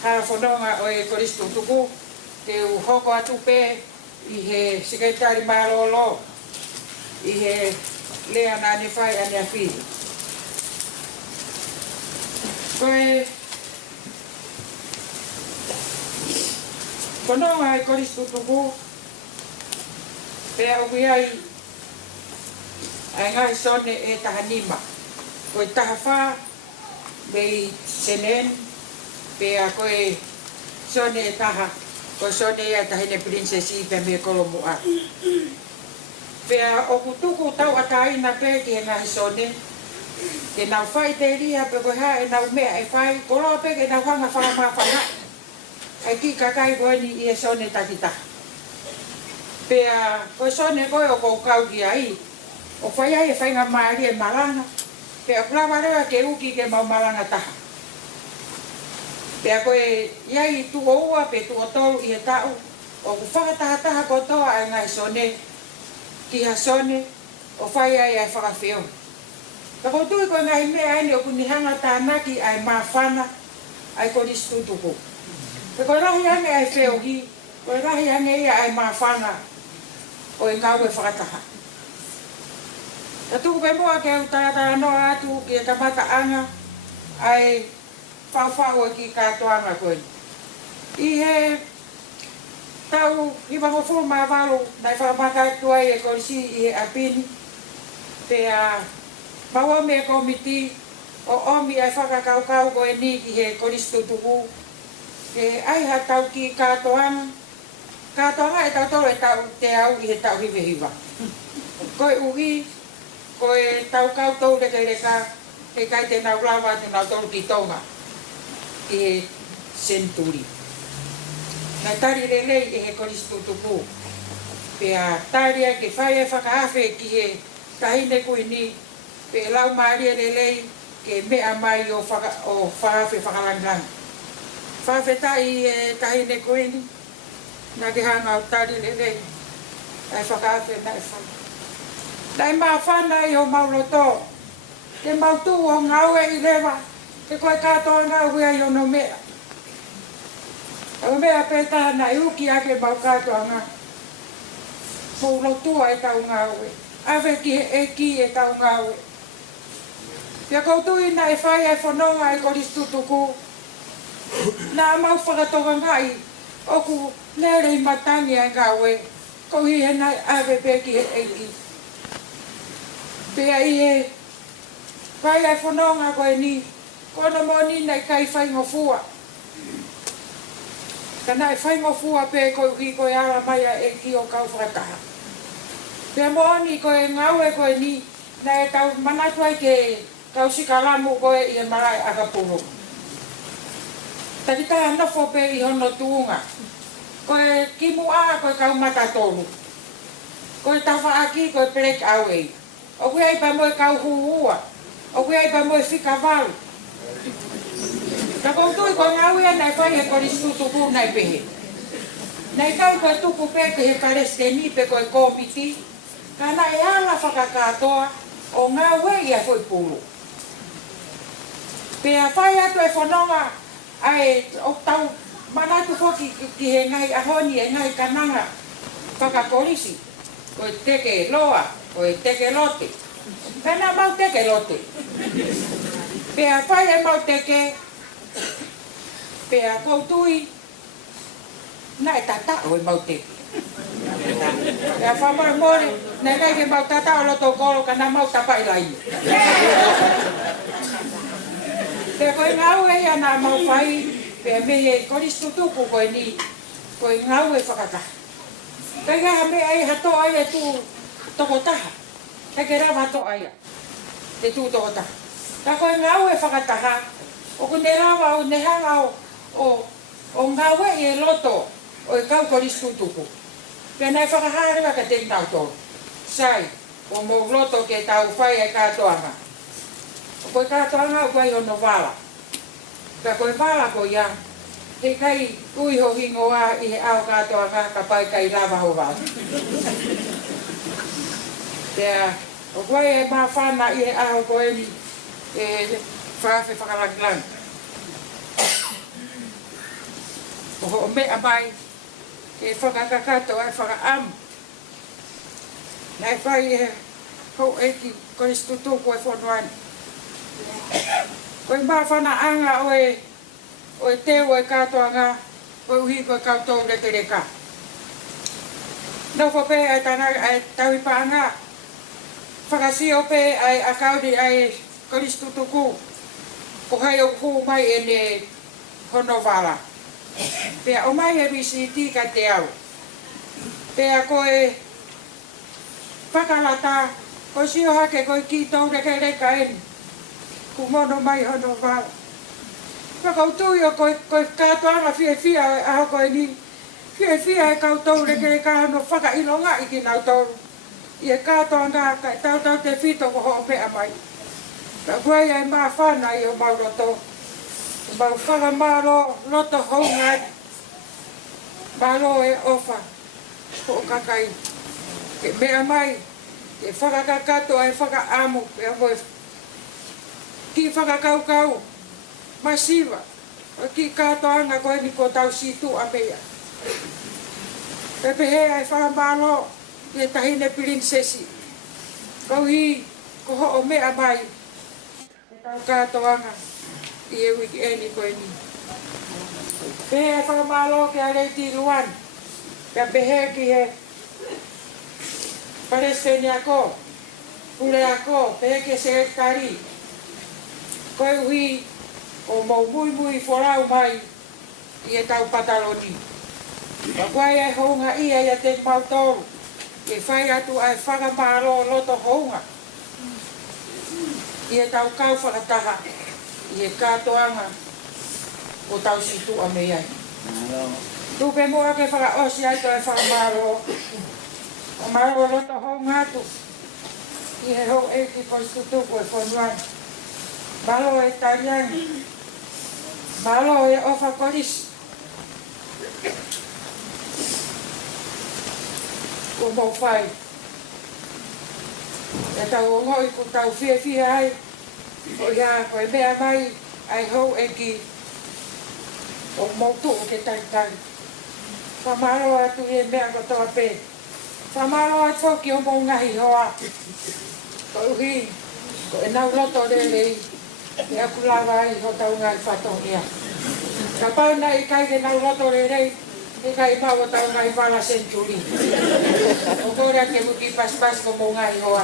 hawhanonga o e koristo tuku, te u hoko atu pe I he sekretari marolo, I he lea nane whai ane a whiri. Koe whanonga e koristo tuku, pe au ai ai Ngaahi sone e tahanima. Koe taha wha, mei senen, pea koe sone e taha, koe sone e tahine prinsesi pe me kolomua. Pea oku tuku tau ataina pe ki he Ngaahi sone, ke nau whai te ria pe koe hae nau mea e whai, koroa pe ke nau hanga whanga whanga. Ai ki Kakai koe ni I e sone takita. Pea koe sone koe o kou kau ki ai, o whai ai e whainga maari e maranga. Pea kulawa rewa ke uki ke mau maranga taha. Pea koe iai tuoua pe tuotolu I he tau, o ku Fakatahataha kotoa ai Ngaahi sone, ki ha sone, o whai ai ai whakawheo. Ka koutui koe Ngaahi mea ene o kunihanga tānaki ai mawhana, ai koristu tuku. Pe koe rahi ane ai wheohi, koe rahi ane ia ai mawhana, o e ngau e whakataha. Ka tuku pe mua ke au tātara noa atu ki e kamata anga ai whawhau e ki kātoanga koe. I he tau I wangofuru Halaevalu nai whakamaka atu ai e Kolisi I he apini. Pea maua me komiti o omi ai whakakaukau koe ni ki he Kolisi tuku. Ke ai ha tau ki kātoanga. Kātoanga e tau tolo e tau te au I he tau hivehiva. Koe uhi koe tau kau tau reka ke kai te nau lawa te nau tolu ki Tonga ki he Senituli. Nai tari relei E he Kolisi tuku. Pea tari ai ke whai e whakaafe ki he Tahine Kuini pe lau maari relei ke mea mai o whaafe whakalangang. Fakafeta'i e Tahine Kuini na ke hanga o tari relei ai whakaafe nai whai. Dai mawhana I o mauloto, ke mautu o ngau e I lewa, ke koe katoa ngau hea I ono mea. O mea pētaha na I uki ake mau katoa ngau. Maulotua e tau ngau e, awe ki e ki e tau ngau e. Pia koutui na e whai e whanonga e Kolisi tuku, na mau whakatoa ngai, oku nere I matangi e ngau e, ko hi he nai awe pe ki e ki. Pea I he whai ai whanonga koe ni, kono mo ni nei kai whaingofua. Ka nai whaingofua pe koe ki koe ara mai e ki o kau whakataha. Pea mo ni koe ngau e koe ni, nei tau manatu ai ke kau sikalamu koe I he marai akapuru. Takitaha nofo pe I hono tuunga. Koe kimu a koe kau matatolu. Koe tawa aki koe plek awei. O kui ai pa moe kau huua, o kui ai pa moe whikavalu. Ka koutui ko ngau ia nai whai e Kolisi tuku nai pehe. Nai kau koe tuku pe ke he karesteni pe koe komiti, ka nai ala whakakatoa o ngau e ia whoi pulu. Pea whai atu e whanonga ai o tau manatu whoki ki he ngai ahoni e ngai kananga whakakolisi. Koe teke loa, koe teke lote. Pena mau teke lote. Pea whai e mau teke, pea koutui, na e tata o e mau teke. Pea whamai mori, nei kai ke mau tata o loto koro ka na mau tapai lai. Pea koe ngau e ana mau whai, pea me e koristu tuku koe ni, koe ngau e whakataha. Kai ngaha me ai hato ai e tu toko taha. Kai ke rawa hato ai e tu toko taha. Ta koe ngau e whakataha, o kune rawa o nehanga o ngau e loto o e kau koristu tuku. Pea nei whakaharewa ka te tau tō. Sai, o mō loto ke tau whai e kātoanga. O koe kātoanga o koe hono wala. Pea koe wala ko ia, he kai uiho hingoa i he ao kātoanga ka pai kai lava ho wala. Pea, o koe e mā whana i he ao koe ni e whawhi whakalangilang. O mea mai, e whakakakato e whakaamu. Nei whai e hou eki koristu tuku e whonuani. Koe mā whana anga o e teo e kātoanga, koe uhi koe kautou reke reka. Nau whape ai tana ai tauipaanga, whakasio pe ai akauri ai koristu tuku, ko hai o hu mai e ne Honourable. Pea o mai e risi tika te au. Pea koe whakalata, koe sio hake koe ki tau reke reka eni. Ku mono mai Honourable. Whakautui o koe kātoanga whia aho koe ni. Whia e kautou reke reka hano whakailonga i ki nau toru. I e kātoanga kai tau te whito ko ho pea mai. Ka koe ai mā whana i o mau roto. Mau whakamaro loto honga. Maro e ofa. Ko Kakai. Ke mea mai. Ke whakakakato ai whakaamu. Pea moe. Ki whakakaukau. Masiva. O ki kātoanga koe ni ko tau situ a mea. Pepe he ai whakamaro. I e tahine prinsesi. Kau hi. Ko ho o mea mai. Ke tau kātoanga. I e weekend koe ni. Pehe whakamalo ke a reiti Luani. Pea pehe ki he Majesty ako, pule ako, pehe ke sekretari. Koe hui o mau mui whorau mai i e tau pataloni. Koe e hounga ia i a te mautoru. Ke whai atu ai whakamalo loto hounga. I e tau kau Fakataha. I e kātoanga o tau situ a mei ai. Tupe mua ke whakaosi ai to e whakamaro. O maro loto hou ngātu. I he hou e ki koristu tuku e whonuani. Malo e tariangi. Malo e ofa kolisi. O mau whai. E tau o ngoi ku tau whia ai. O ia koe mea mai ai hou e ki o mautu o ke tai. Whamaro atu e mea kotoa pē. Whamaro atu whoki o mou Ngaahi hoa. Ko uhi, ko e nau loto rei. E aku lawa ai ho tau Ngaahi whatong ia. Ka pauna i kai ke nau loto rei. E kai mau o tau Ngaahi wala Senituli. O kore ke muki pas ko mou Ngaahi hoa.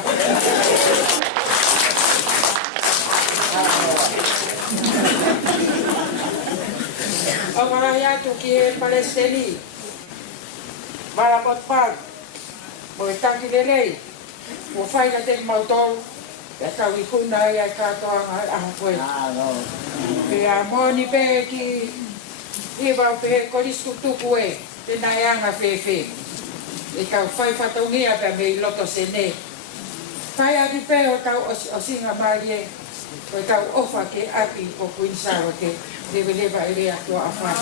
O marahi atu ki e Majesty. Malakot pag. Mo e tanki lelei. Mo whai na te mautou. Pea tau i kuna ai ai kātoanga aho koe. Pea moni pe ki iwau pe koristu tuku e. Tena e anga whewhe. E tau whai whatongia pea me i loto sene. Whai atu pe o tau o singa mai e. O tau ofa ke api o Kuini Salote. Lewa e rea tua a whai.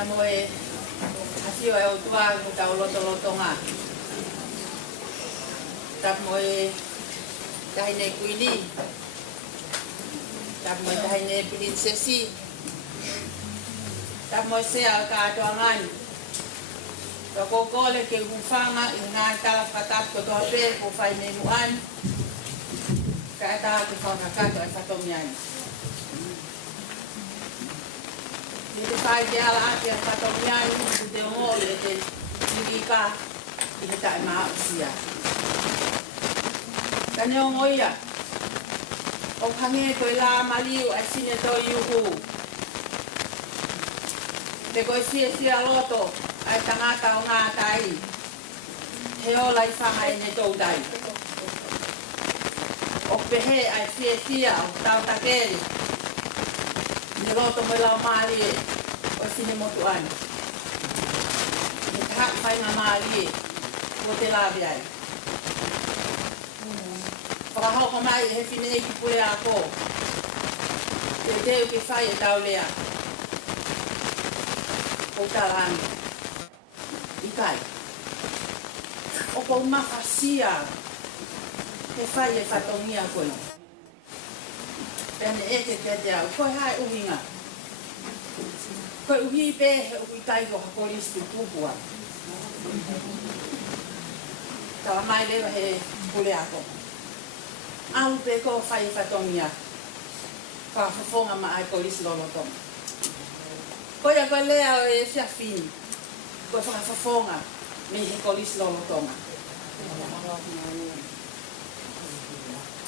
Pea moe hafio e o tua ko tau loto ngā. Tap moe Highness Kuini. Tap moe Highness Princessi. Tap moe sea ka atoangan. Ka kokole ke hufanga i ngā tala whakatap ko toa pē ko whai nei muan. Ka ata ke whakakato e whatomiani. Ni te whai te ala ake a whatomiani ku te ongo i te Angelika i he tae maa usia. Ka ne ongo ia. O kange koe la maliu ai sine toi uhu. Te koe sia loto ai tangata o ngā tai. He ola i whanga e ne tau tai. O pehe ai sia o tau takeri. Ni loto mo lau maali e o sine motu ani. Ni tahak whainga maali e o te lawe ai. Whakahoko mai he whine ki pule a ko. Te teo ki whai e tau lea. O tarani. Ikai. O kou mawhasia. He whai e whatongia koe. Pene eke te te au. Koe hae uhinga. Koe uhi pē he uhi taiko ha Kolisi Kuini. Tala mai lewa he pule ako. Au pe ko whai whatongia. Whawhawhonga ma ai Kolisi lolotonga. Koe a koe lea o e whiawhini. Koe whawhawhonga me he Kolisi lolotonga.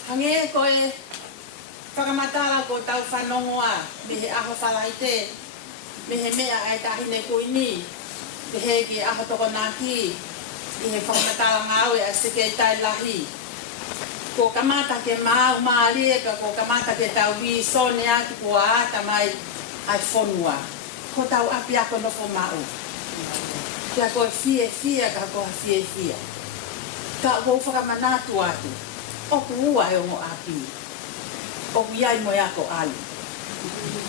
Hange koe whakamatala ko tau whanongoa me he aho whalaite. Me he mea ai Highness Kuini. Me he ki aho toko nāki. Me he whakamatala ngāwe a seke tai lahi. Ko kamata ke mau maalieka, ko kamata ke tau wisone aki ko aata mai ai whonua. Ko tau api ako nofo mau. Kia koe fie ka koe fie. Ka kou whakamanatu atu. Oku ua e ongo api. Oku iai mo ako alu.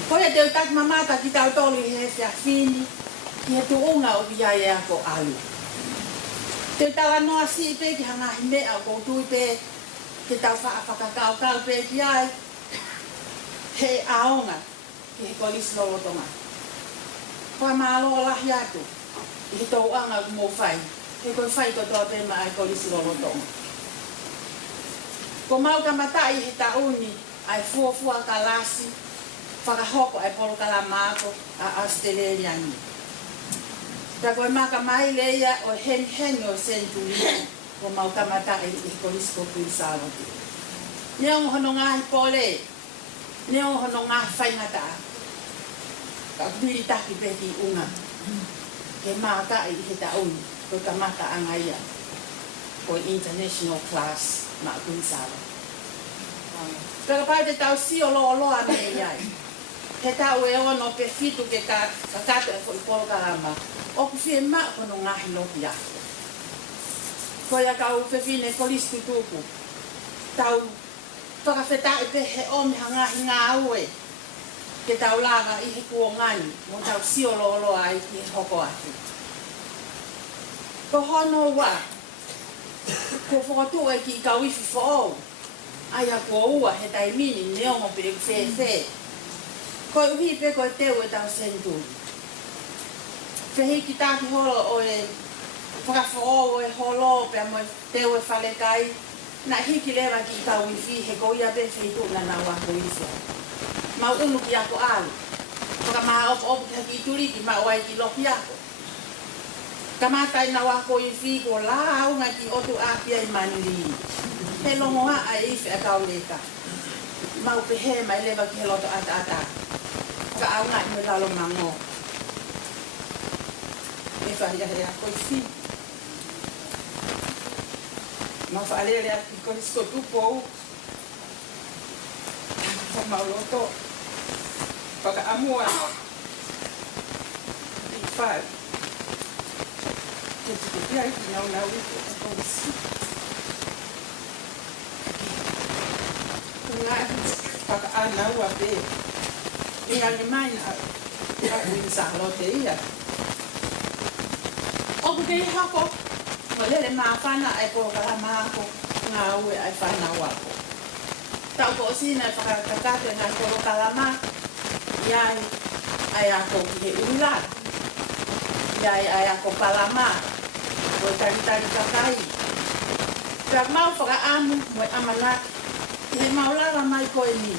Koe teo tak mamata ki tau tolu he sea fini. Ki he tuunga o iai e ako alu. Teo tala noa si pe ki hangahi mea o kou tui pe. Ke tau whakakau pe ki ai. He aonga ki he Kolisi lolotonga. Koe maaloa lahi atu. I he tau anga mo whai. He koe whai ko toa pe ma ai Kolisi lolotonga. Ko mau kamatai he tauni ai fuafua ka lasi. Whakahoko ai polo ka la mako a Australiani. Ta koe maka mai leia o Hengi o Senituli. Ko mau kamatai he Kolisi Kuini Salote. Neong hono Ngaahi pole. Neong hono Ngaahi whaingata. Ka kuri taki peki unga. Ke maka i he tauni. Ko kamata angaia. Ko International class ma Kuini Salote. Pero pai te tau si o loa me iai. He tau e ono pe fitu ke ka kato e koi polo karama. O ku fie ma kono Ngaahi lopi ako. Koia kau whewhine Kolisi tuku. Tau Fakafeta'i pe he omi hangahi ngā ue. Ke tau laga i he kuongani. Mo tau siolo ai ki he hoko atu. Ko hono wa. Ko whakatu e ki ka wifi fo. Aia ko ua he taimini neongo pe whewhe. Ko uhi pe ko teo e tau Senituli. Whehi ki tāki holo o e whakawhao e holo pe mo teo e whalekai. Na hiki lewa ki ka wifi he ko ia pe whehitu na na wako isi. Mau unu ki ako alu. Whakamaha opo ki haki turiki ma wai ki lopi ako. Kamatai na wako wifi ko lau nga ki otu apia i manili. He longoha a iwi a kauleka. Mau pehe mai lewa ki he loto ata. Ka au nga i me lalo mango. E whahiahere a koi fi. Mau whaalere a ki Kolisi Tukua'aho. Whamau loto. Whaka amua. I whai. Ke tuku pia i ki nau wiko a Kolisi. Ngaahi whaka anau a pe. E ane mai na Kuini Salote ia. O ku te hako, mo lele mawhana ai po kalama ako ngā ue ai whana wako. Tau ko osina e whakakakate ngā koro kalama, iai ai ako ki he ula. Iai ai ako palama, ko taritari Kakai. Pea mau whakaamu mo amanaki, he maulava mai koe ni.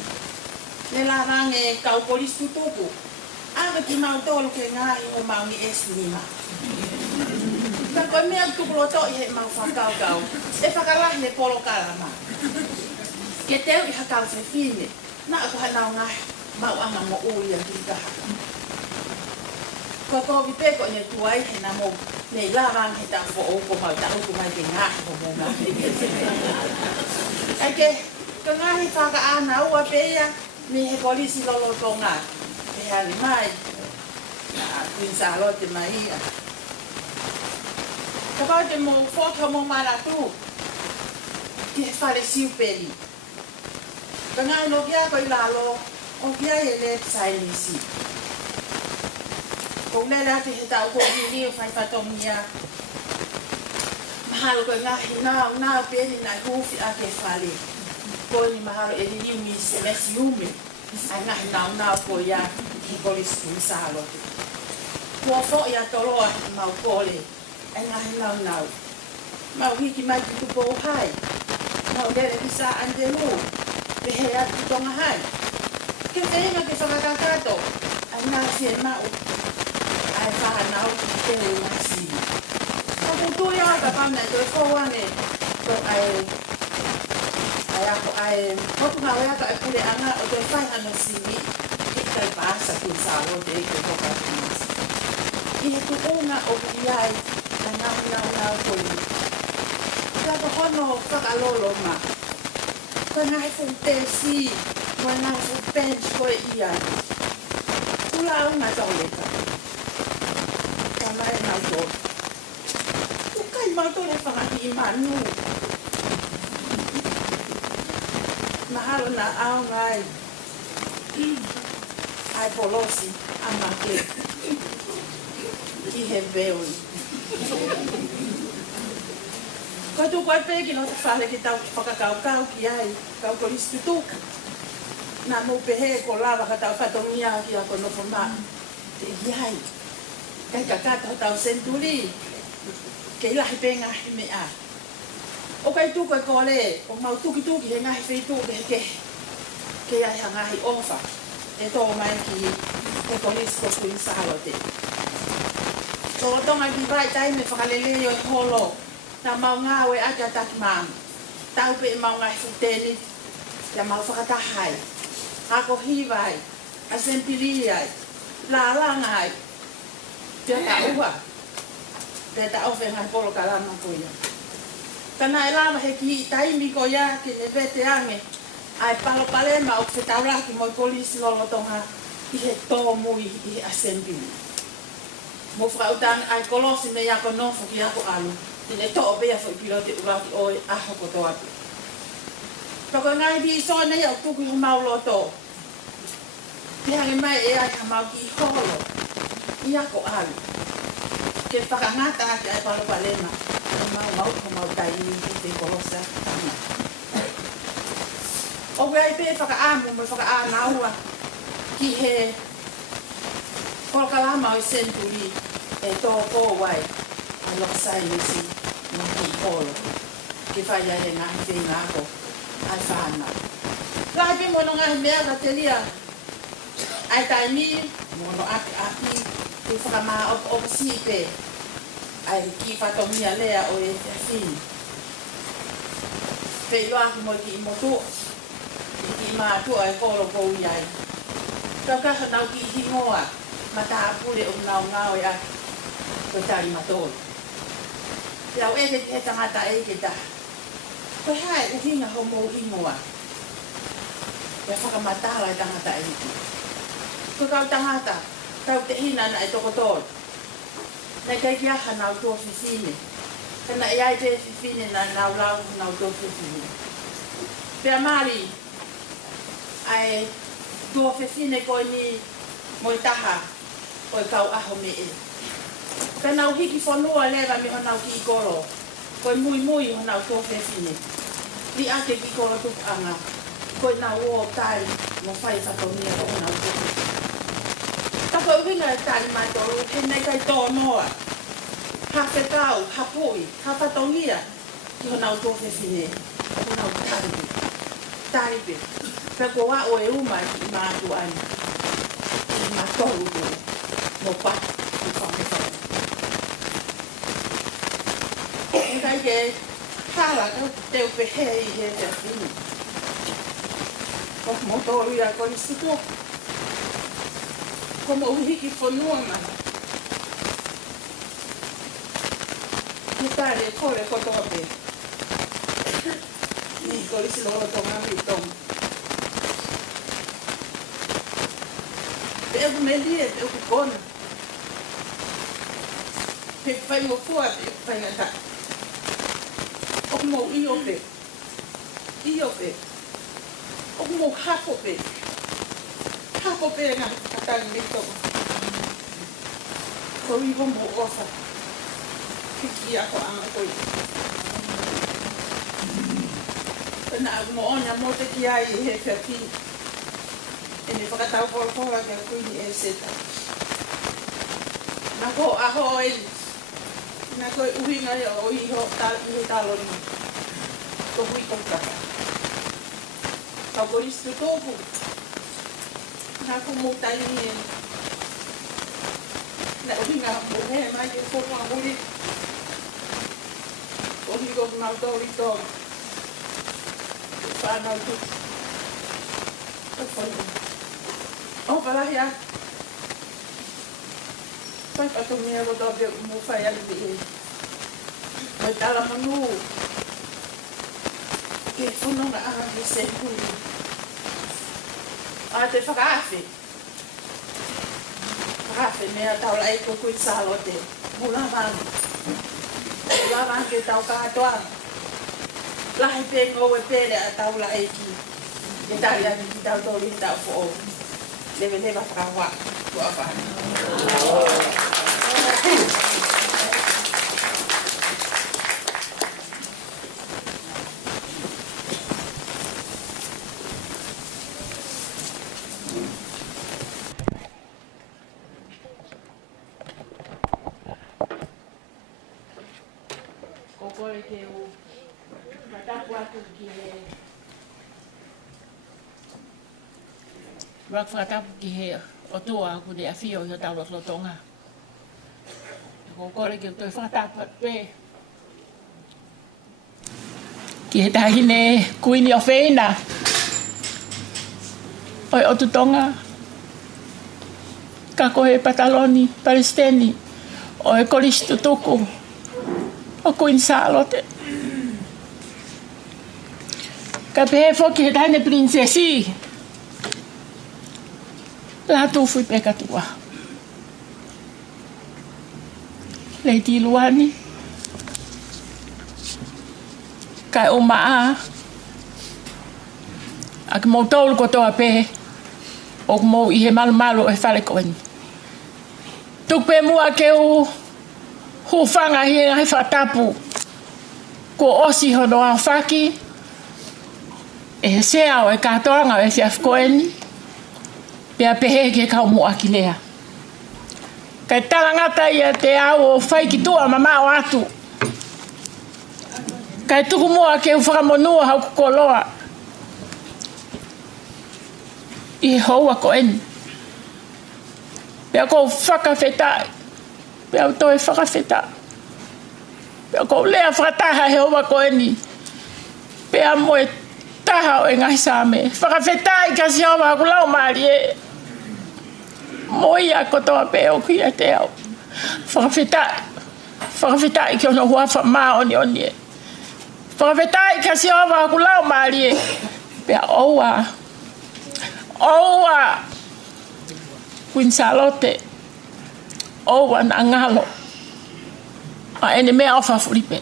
Le lavange kau Kolisi tuku. Aka ki mau tolu ke Ngaahi o mau ni esnima. Pea koe mea tukuloto i he mau whakau. E whakarahi le polo kalama. Ke teo i hakau se fine, na ako hanau Ngaahi mau anga mo uia ki kaha. Ko Tonga ne tuai he na mo nei lavange he tau fo o ko mau tau ku mai ke Ngaahi o mo Ngaahi. Ake, ka Ngaahi whakaana ua pea, me he Kolisi lolo Tonga. Me hali mai, na Kuini Salote mai ia. Ka pau te mo whaka mo maratu, ki he whare siuperi. Ka Ngaahi no kia ko i lalo, o kia e le sainisi. Ko lele ati he tau ko hini o whai whatongia. Mahalo ko Ngaahi nao peri na hufi ake whare. Ko ni mahalo e ni mi se mesi ume. Ai Ngaahi nao ko ia ki Kolisi Kuini Salote. Kua fo ia toloa mau kole. Ai Ngaahi nao. Mau hiki mai ki tupo hai. Mau lele ki sa Angelu. Te he atu Tonga hai. Ke whenga ke whakakakato. Ai Ngaahi e mau. Ai whahanau ki te o masi. Ako tui aka pamna e toi whauane. Ko ai hotu hawe aka e pule anga o toi whaihano simi. Ki tai paasa Kuini Salote e te hoka kumasi. I he tukunga o iai. Na ngau koini. Kia ko hono whakalolo ma. Ko Ngaahi whutesi. Ko Ngaahi whupench koe iai. Tula au ngā tauleka. Ka mai ngau tō. Kai mau tō le whakaki i manu. Mahalo na au ngai. Ai polosi amake. Ki he veoi. Ko tu koe peki no te whare ki tau whakakau ki ai. Kau Kolisi tutuka. Na mo pehe ko lava ka tau whatongia ki ako no whama. Te iai. Kai kakata tau Senituli. Ke ilahi pe Ngaahi mea. O kai tuku e kole, o mau tuki he Ngaahi wheitu ke ai ha Ngaahi ofa. E tō mai ki e Kolisi Kuini Salote. Tō tonga ki vai taime whakaleleo e holo. Na mau ngā we aka taki maam. Tau pe e mau Ngaahi whuteni. Ya mau Fakatahai. Ako hiwai. A sempili ai. Lālangai. Pia ta ua. Pia ta ofe ngai polo kalama koia. Kana e lama he ki taimi ko ia ki ne vete ange. Ai palo palema o te tauraki mo Kolisi lolo Tonga i he tō mui i assembly. Mo whakautang ai kolosi me iako nofo ki ako alu. Tine tō bea fo i pilote uraki oi aho koto atu. Toko ngai bi so nei au tuku ho maulo tō. Te hange mai e ai ha mau ki holo. I ako alu. Ke whakangata ake ai palo palema. Mau taini te kolosa. O wei pe whakaamu me whakaanaua ki he kolokalama o Senituli e tō kōwai a Luseane no ki holo. Ke whai ai e Ngaahi whenako ai whanau. Lai pe mono Ngaahi mea ka te lia ai taini mono aki te whakamaa o sipe. Ai ki whatongia lea o e te whini. Pei loaki mo ki imotua. I ki mātua e koro kou iai. Tau kaka nau ki hingoa. Ma taha pule o nau ngau e aki. Ko tari matoi. Te au eke te he tangata eke ta. Ko hae uhinga ho mou hingoa. Te whakamatala e tangata eke. Ko kau tangata. Tau te hina na e tokotoro. Nei kai ki aha nau tō whiwhine. Kana e ai te whiwhine na nau lau nau tō whiwhine. Pea Māori, ai tō whiwhine koe ni moi taha o kau aho me e. Pena u hiki whanua lewa me honau ki i koro. Koe mui mui honau tō whewhine. Li ake ki koro tuku'anga. Koe nā uo tai mo whai whakaunia o honau tō. Tako uhinga e tāli mai tōru, he nei kai tō noa. Ha whetau, ha pui, ha whataunia ki honau tō whewhine. Honau tāripe. Tāripe. Peko wā o e umai ki mātu ani. Ki mā tōru tō. No pati ki whakawhau. E kai ke tāla kau teo pehe i he te whini. Ko mo tōru ia Kolisi tō. Ko mo uhiki whanua mana. Ki tāre kore kotoa pe. Ni Kolisi loro Tonga mi Tonga. Pe eku me lie, pe eku kona. Pe whai mo fua, pe whai ngata. Oku mo iyo pe. Iyo pe. Oku mo hapo pe. Hapo pe ngā katani mi Tonga. Ko iho mo ofa. Hiki ako anga koi. Pena aku mo onya mo te ki ai he whiapini. E me whakatau pora kia kuini e seta. Nā ko aho eni. Nā koe uhinga e o iho tāloni. Ko hui koutaka. Kau Kolisi tōku. Nā ko mō taini eni. Nā uhinga mo he mai ke kōpua muri. Ko hiko mau tōri tōga. Whānau tuku. Ko whainga. O whalahia. Whai patumia ko tōpia mo whai ali me e. Mai tala manu. Ke whanonga aha me Senituli. A te whakaafe. Whakaafe mea taula e Tukua'aho Salote. Mula vangu. Mula vangu ke tau kātoanga. Lahi pengo e pere a taula e ki. E tari ani ki tau tōri he tau fo'o. Lewe lewa whakawa. Kua whana. Kokore ke u matapu atu ki he whakatapu ki he o tua aku de awhio i o tau lo Tonga. Kokore ke u toi whakatapu atu pe. Ki he tahine kuini o wheina. Oi o tu Tonga. Kako he pataloni, palestini. O e Kolisi tutuku. O Kuini Salote. Ka pehe foki he tahine prinsesi. Lātūfuipeka tua. Lady Luani. Kai o maa. Aki mou tolu kotoa pehe. O mou i he malu e whale koeni. Tukpe mua ke u hufanga hi he whatapu. Ko osi hono a whaki. E he sea o e katoanga e whiaf koeni. Pea pehe ke kau mua ki lea. Kai talangata ia te au o whai ki tua mama o atu. Kai tuku mua ke u whakamonua hau kukoloa. I he houa koeni. Pea kou Fakafeta'i. Pea toi Fakafeta'i. Pea kou lea Fakataha he houa koeni. Pea moe taha o e Ngaahi same. Fakafeta'i kasi hova haku lau maari e. Moia kotoa pe o kia te au. Fakafeta'i. Fakafeta'i ki ono huafa maa oni e. Fakafeta'i kasi hova haku lau maari e. Pea oua. Oua. Kuini Salote. Oua na ngalo. A ene mea ofa fulipe.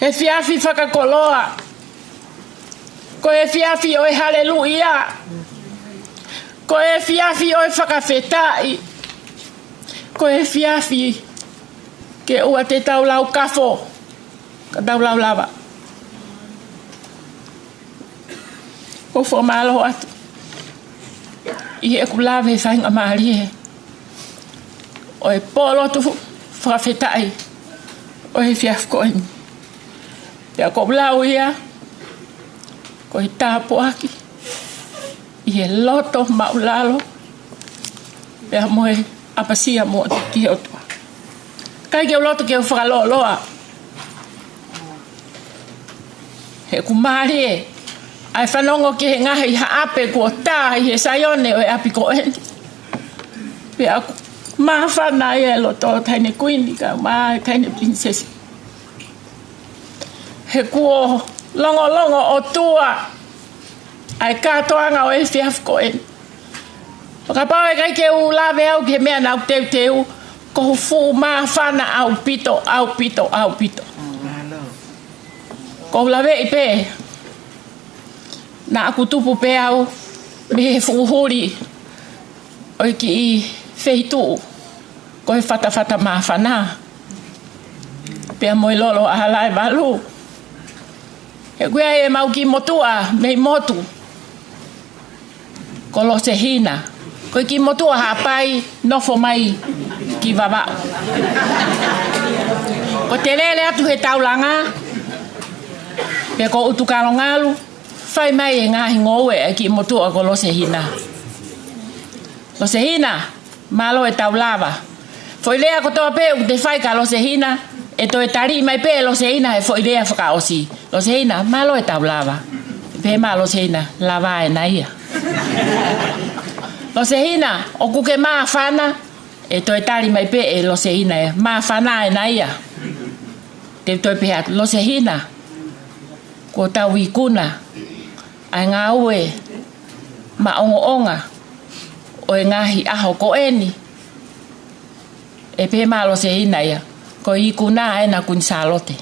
He fiafi whakakoloa. Ko he fiafi o e haleluia. Ko e fiafi o e Fakafeta'i. Ko e fiafi ke ua te taulau kafo. Ka taulau lava. Ko fo malo atu. I e kulawe whainga maari e. O e Lotu Fakafeta'i. O e fiafi ko eni. Pea ko blau ia. Ko e tāpo aki. I e loto maulalo. Pea moe apasia mo te ki o tua. Kai ke o loto ke o whakaloa loa. He kumari e. Ai whanongo ke he ngahi ha ape kua tā i he saione o e api ko eni. Pea aku maa whana e loto taine kuini ka maa taine princesi. He kuo longo o tua. Ai katoanga o e fiaf ko eni. Pakapau e kai ke u lawe au ke mea nau teu. Ko fu maa whana au pito. Ko lawe i pe. Na aku tupu pe au. Me he fuhuri. O ki i feitu. Ko he whata maa whana. Pea moi lolo a Halaevalu. He kuia e mau ki motua, mei motu. Ko lo se hina. Ko ki motua hapai, nofo mai ki vavao. Ko te lele atu he taulanga. Pea ko utukaro ngalu. Whai mai e Ngaahi ngoue e ki motua ko lo se hina. Lo se hina, malo e taulava. Foi lea ko toa pe u te whai ka lo se hina. E toi tari mai pe lo se hina e foi lea whakaosi. Lo se hina, malo e taulava. Pe ma lo se hina, lava e naia. Lo se hina, o kuke maa whana. E toi tari mai pe e lo se hina e maa whana e naia. Te toi pe hatu, lo se hina. Ko tau i kuna. Ai ngā ue. Ma onga. O e Ngaahi aho ko eni. E pe ma lo se hina ia. Ko i kuna e na Kuini Salote.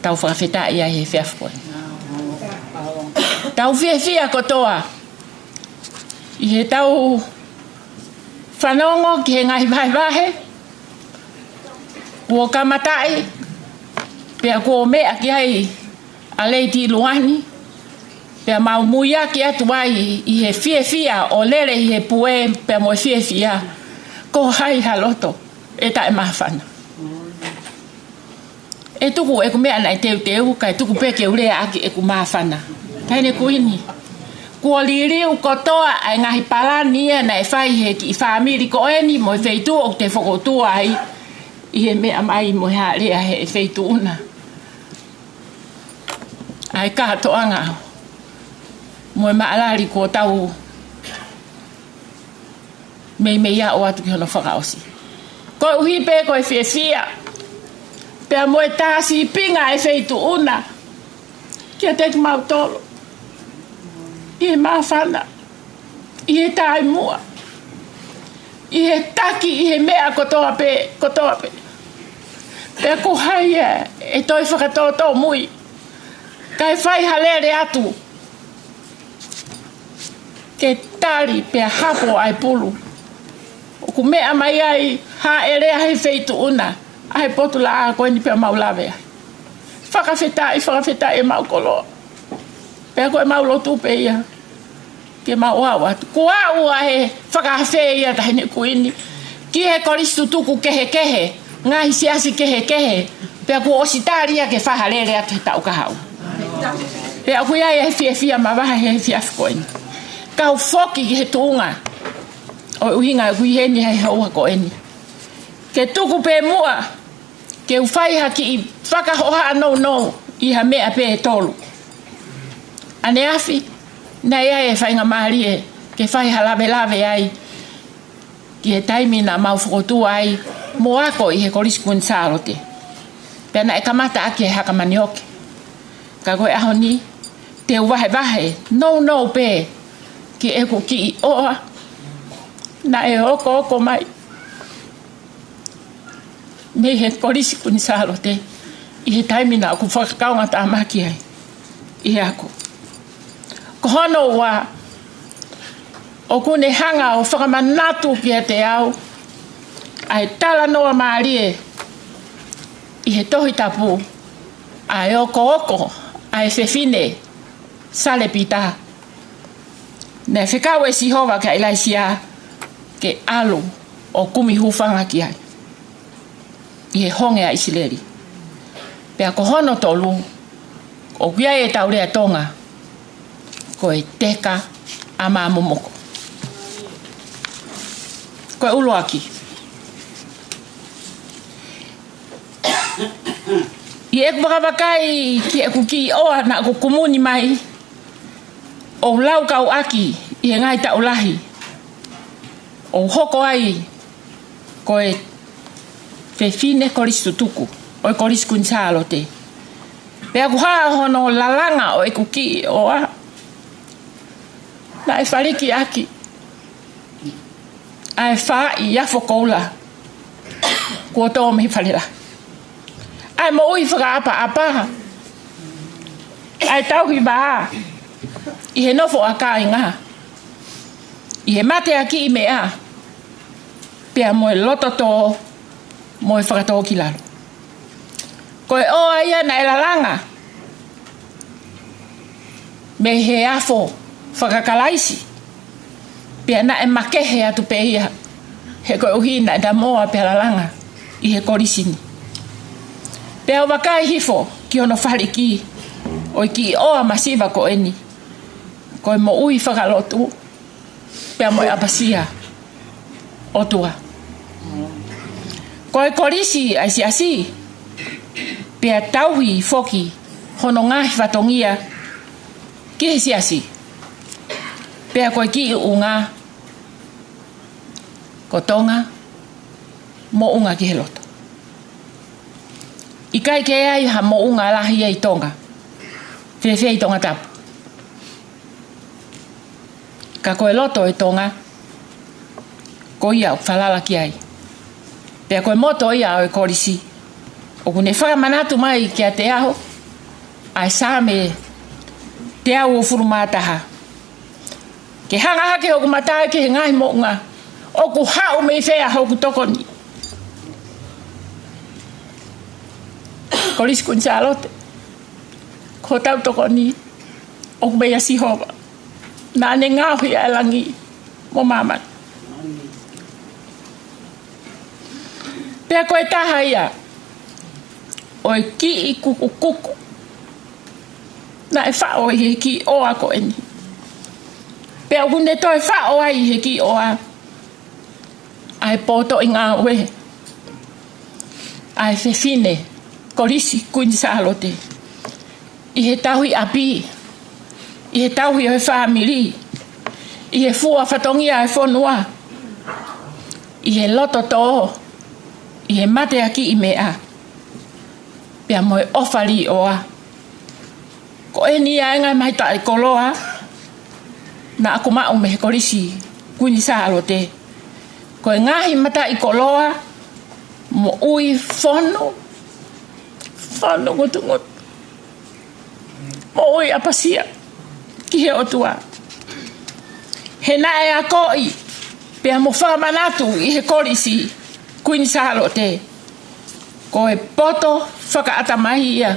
Tau Fakafeta'i ai he whiafkoe. Tau whiawhia kotoa. I he tau whanongo ki he Ngaahi vahe. Kua kamatai. Pea kua mea ki ai a leiti Luani. Pea maumuia ki atu ai i he whiawhia o lere i he pue pea mo whiawhia. Ko hai haloto. E tae mahawhana. E tuku e kumea nai teu kai tuku peke urea aki e kumawhana. Taine kuini. Kua liriu kotoa ai Ngaahi palani e nai whai he ki i whaamiri ko eni mo i wheitu o te whakotua ai. I he mea mai mo he rea he e wheitu una. Ai katoanga. Mo e maalari ko tau mei ia o atu ki hono whakaosi. Ko uhipe ko e whiawhia. Pea moe tāsi pinga e wheitu una. Kia teki mau tolo. I he mawhana. I he tai mua. I he taki, i he mea kotoa pe. Pea ko hai e toi whakatoto mui. Kai whai halere atu. Ke tari pea hapo ai pulu. O ku mea mai ai ha erea he wheitu una. Ai potu la a koe ni pea maulawe. Fakafeta'i e mau koloa. Pea koe mau lotu pe ia. Ke mau au atu. Kua'aho he whakawhea ia tahine kuini. Ki he Kolisi tuku kehe. Ngaahi Siasi kehe. Pea ku ositaria ke whahalere atu he taukahau. Pea kui ai he whiawhia mawaha he whiafu koini. Kau foki ki he tuunga. O uhinga kui heni he haua koini. Ke tuku pe mua. Ke uwhai haki i whakahoha no. I ha mea pe e tolu. Ane afi. Nei ai e whainga maari e. Ke whai halawe ai. Ki he taimina mau whakotua ai. Mo ako i he Kolisi Kuini Salote. Pena e kamata aki e haka manioke. Ka koe aho ni. Te wahe. No pe. Ki e ku ki i oa. Na e oko mai. Me he Kolisi Kuini Salote. I he taimina aku whakakaunga tā maki ai. I he ako. Ko hono wa O kune hanga o whakamanatu ki a te au. Ai tala noa maarie. I he tohi tapu. Ai oko. Ai whewhine. Sale pita. Ne whekau e sihova ka ilaisia ke alu o kumi hufanga ki ai. I he honge a isileri. Pea ko hono tolu. O kia e taurea Tonga. Ko e teka a mamomoko. Ko e uloaki. I e wakawakai ki e kuki oa na ko kumuni mai. O lau kau aki i e ngai taulahi. O hoko ai ko e whewhine Kolisi tutuku. O e Kolisi Kuini Salote. Pea kuhaa hono lalanga o e kuki oa. Na e whariki aki. Ai wha i iafo koula. Kua tō mihi wharira. Ai mo ui whakaapa. Ai tauhi baa. I he nofo a kā i ngā. I he mate aki i mea. Pea mo e loto tō. Mo e whakatō ki lalo. Ko e oa ia na e lalanga. Me he afo whakakalaisi. Pea na e makehe atu pe ia. He koe uhina e da moa pe lalanga. I he korisini. Pea o wakai hifo ki ono whariki. O i ki oa masiva ko eni. Ko e mo ui whakalotu. Pea mo e apasia. Otua. Ko e Kolisi ai Siasi. Pea tauhi foki. Hono Ngaahi watongia. Ki he Siasi. Pea koe ki unga. Ko Tonga. Mo unga ki he loto. I kai ke ai ha mo unga lahi ai Tonga. Whiwhi i Tonga tapu. Ka koe loto e Tonga. Ko ia o whalala ki ai. Pea koe moto ia o e Kolisi. O kune whakamanatu mai ki a te aho. Ai sāme te au o furumātaha. Ke hanga hake hoku matai ki he Ngaahi mo unga. O ku hau mei whea hoku tokoni. Kolisi Kuini Salote. Ko tau tokoni. O ku mea sihova. Nā ne ngāhi a langi. Mo mamat. Pea koe taha ia. O e ki i kuku kuku. Na e whao i he ki oa ko eni. Pea kune toi whao ai he ki oa. Ai poto i ngā ue. Ai whewhine Kolisi Kuini Salote. I he tauhi api. I he tauhi o he whamiri. I he fua whatongia e whonua. I he loto tō. I he mate aki i mea. Pea mo e ofali oa. Ko e ni a ngai mai ta e koloa. Na aku mau me he Kolisi Kuini Salote. Ko e Ngaahi mata i koloa. Mo ui whono. Whono ngutungot. Mo ui apasia. Ki he otua. He nae a koi. Pea mo whamanatu i he Kolisi Kuini Salote. Ko e poto whakaatamahi ia.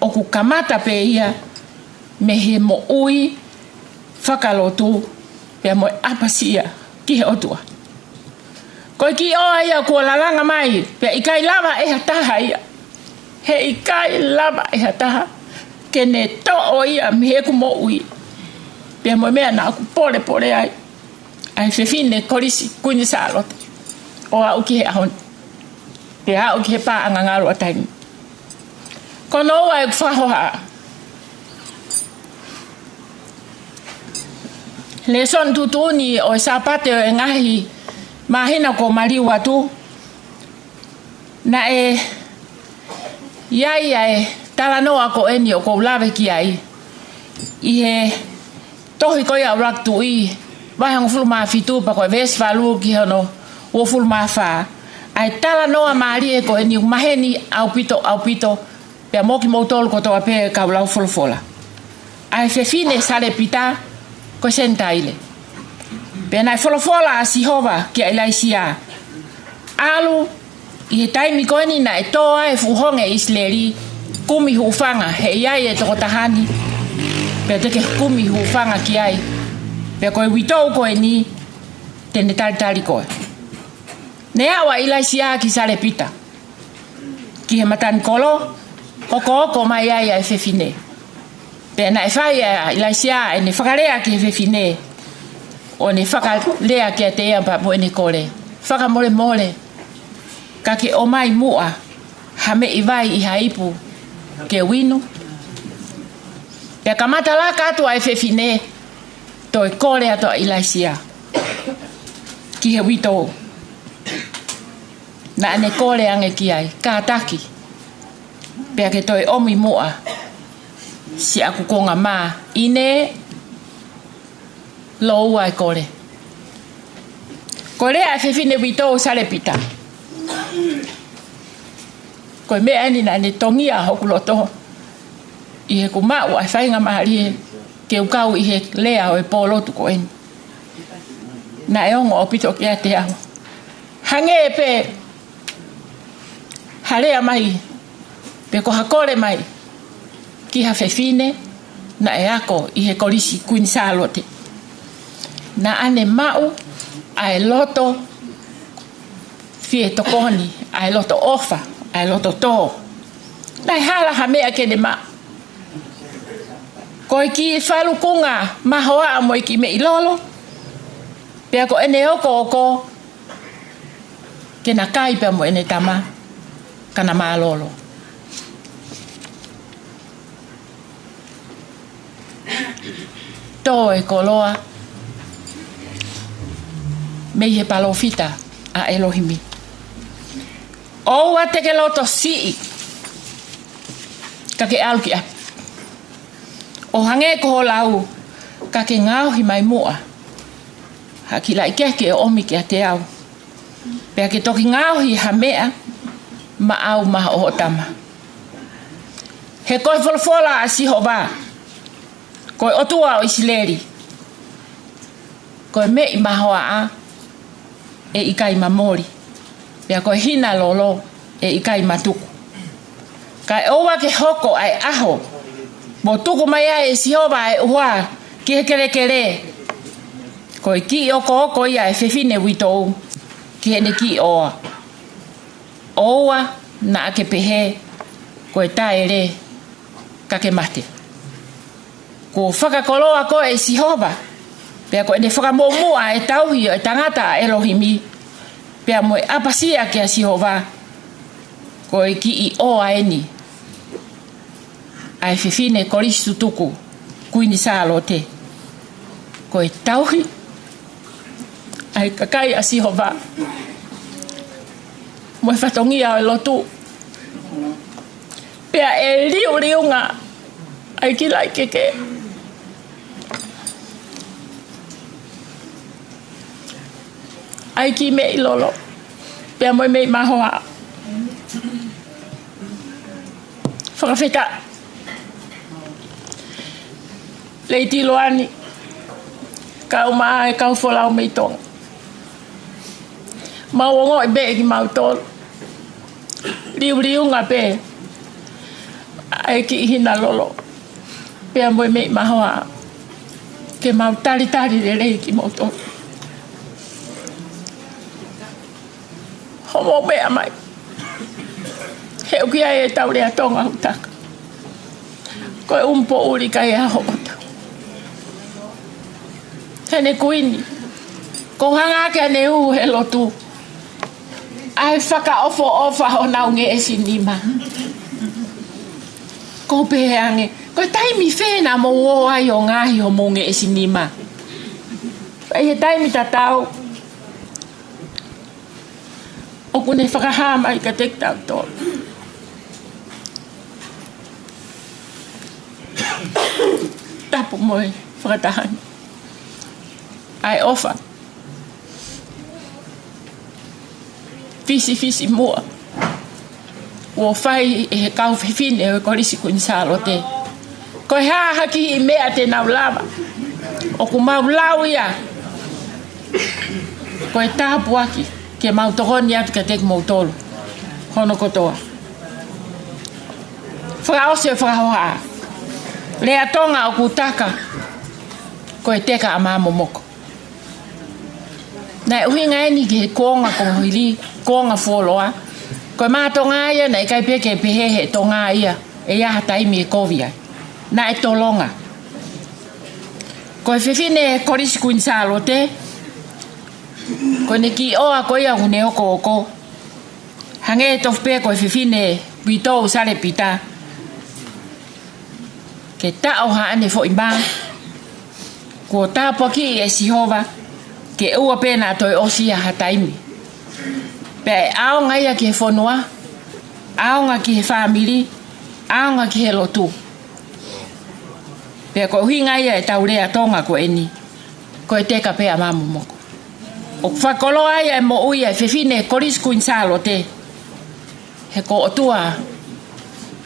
O ku kamata pe ia. Me he mo ui whakalotu. Pea mo e apasia. Ki he otua. Ko ki oa ia kua lalanga mai. Pea ikai lava e hataha ia. He ikai lava e hataha. Ke ne to'o ia mi he ku mo ui. Pea mo mea na aku pole ai. Ai whewhine Kolisi Kuini Salote. O au ki he ahoni. Pea au ki he pā angangaro a taimi. Kono oa e whahoha. Le son tutuni o e sapate o e Ngaahi mahina ko mariu atu. Na e iai ai talanoa ko eni o ko lawe ki ai. I he tohi koia au raktu i. Wahang fulma fitu pa ko Evensong ki hono o fulma fa. Ai talanoa maari e ko eni maheni au pito. Pea moki mautolu ko toa pe ka lau folofola. Ai whewhine sale pita. ko sentaile. Pena folofola a Sihova ki a ilaisia. Alu i he taimi koeni na e toa e fuhonge Isleri kumi hufanga he iai e toko tahani. Pea teke kumi hufanga ki ai. Pea koe witou koe ni tene tari koe. Ne awa ilaisia ki sale pita. Ki he matani kolo, oko mai ai e fefine. Pea na e whai a ilaisia e ne whakarea ki he fefine. O ne whakalea ki a te ea pa mo ene kore. Whakamole mole. Ka ke o mai mua. Hame i vai i haipu ke winu. Pea kamata la katua e fefine. To e kore ato a ilaisia. Ki he wito. Na ane kore ange ki ai. Ka taki. Pea ke to e omi mua. Si aku konga maa. Ine lo ai kore. Kore a fefine wito sale pita. Koe mea ni na ne tongia hoku loto. I he kumau ai whainga mahari ke ukau i he lea o e pō lotu ko eni. Na e ongo o pito ki a te aho. Hange e pe harea mai. Pe ko hakore mai. Ki ha fefine na e ako i he Kolisi Kuini Salote. Na ane mau ai loto fie tokoni, ai loto ofa, ai loto to. Nai hala ha mea kene ma. Koe ki whalu kunga mahoa mo ki me ilolo. Pea ko ene oko ke na kai pea mo ene tama kana maa lolo. To e koloa me he palofita a Elohimi. O a teke loto sii. Ka ke aluki a. O hange ko lau. Ka ke ngauhi mai mua. Ha ki lai keke e omi ki a te au. Pea ke toki ngauhi ha mea. Ma au maha o tama. He koe folofola a Sihova. Koe otua o Isileri. Koe me i mahoa a. E ikai mamori. Pea koe hina lolo e ikai matuku. Kai owa ke hoko ai aho. Mo tuku mai ai e Sihova e ua ki he kere. Koe ki oko ia e fefine witou. Ki hene ki oa. Owa na ake pehe. Koe tae re kake mate. Ko whakakoloa ko e Sihova. Pea ko ene whakamomua e tauhi o e tangata Elohimi. Pea mo e apasia ki a Sihova. Ko e ki i oa eni. Ai fefine Kolisi tuku Kuini Salote. Ko e tauhi. Ai Kakai a Sihova. Mo e whatongia o e lotu. Pea e riunga. Ai ki lai keke. Ai ki me ilolo. Pea mo me mahoa. Fakafeta'i. Leiti Luani. Kau maa e kau folau me Tonga. Mauongo e be ki mau tolu. Riunga pe. Ai ki hina lolo. Pea mo me mahoa. Ke mau tari le rei ki mau tolu. Homo mea mai. Heu ki ai e tau rea Tonga hutaka. Koe umpo uri kai a hoota. Hene kuini. Ko hanga ke ane he lotu. Ai whaka ofa ho naunge e sinima. Ko pehe ange. Koe taimi whena mo o ai o Ngaahi ho monge e sinima. Ai he taimi tatau. O kune whakahama i ka tektau tō. Tapu moe whakatahani. Ai ofa. Fisi mua. Ua whai e he kau whiwhine o Kolisi Kuini Salote. Koe haa haki i mea te nau lava. o ku maulau ia. Ko e tāpu aki, ke mautohoni atu ka teku mautolu. Hono kotoa. Whakaose e whakahoa. Lea tonga o ku taka, ko e teka a mamomoko. Nai uhinga eni ki he konga konghili, konga wholoa. Ko e mātonga ia, nei kai peke e pehehe tonga ia, e iaha taimi e kovia. Na e tolonga. Ko e whiwhine Kolisi Kuini Salote, ko ne ki oa ko ia hune oko oko. Hange e tofpe ko e whiwhine pitou sare pita. Ke tao haane fo imba. Ko tāpua ki e sihova, ke ua pēnā toi osia ha taimi. Pe aonga ia ki he whonua, aonga ki he whamiri, aonga ki he lotu. Pe ko uhinga ia e taurea tonga ko eni, ko e teka pea mamomoko. O whakoloa ia e mo uia e whiwhine Kolisi Kuini Salote, he ko otua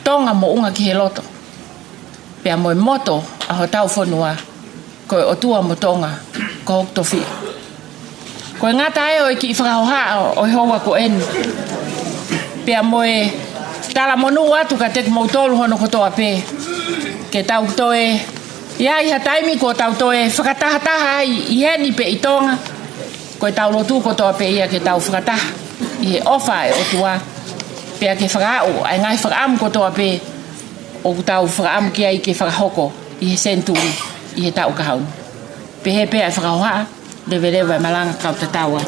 tonga mo unga ki he loto. Pea mo e moto a ho tau whonua, ko e otua mo tonga, ko hoktowhia. Ko e ngata e o e ki whakahoha o e hoa ko eni. Pea mo e tala monu atu ka teku mautolu hono kotoa pe. Ke tau toe, ia iha taimi ko tau toe Fakatahataha i heni pe i tonga. Ko e tau lotu kotoa pe ia ke tau whakataha. I he ofa e otua. Pea ke whakao, ai ngai whakaamu kotoa pe. O tau whakaamu kia i ke whakahoko i he Senituli, i he tau kahaunu. Pe he pea e whakahoha. Lewe e malanga kau te taua.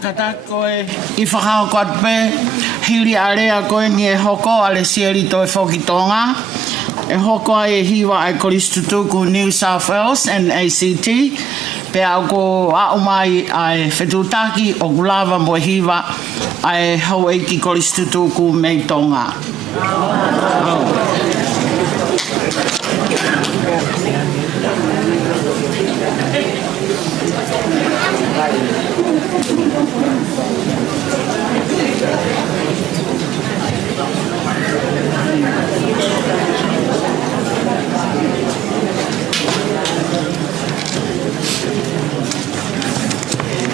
Kata koe I whakao katpe, hiri area koe ni e hoko ale sieri toi whoki Tonga. E hoko ai e hiwa ai Kolisi Tuku New South Wales and ACT. Pe au ko a umai ai whetutaki o gulava mo hiwa ai hau eiki Kolisi Tuku mei Tonga.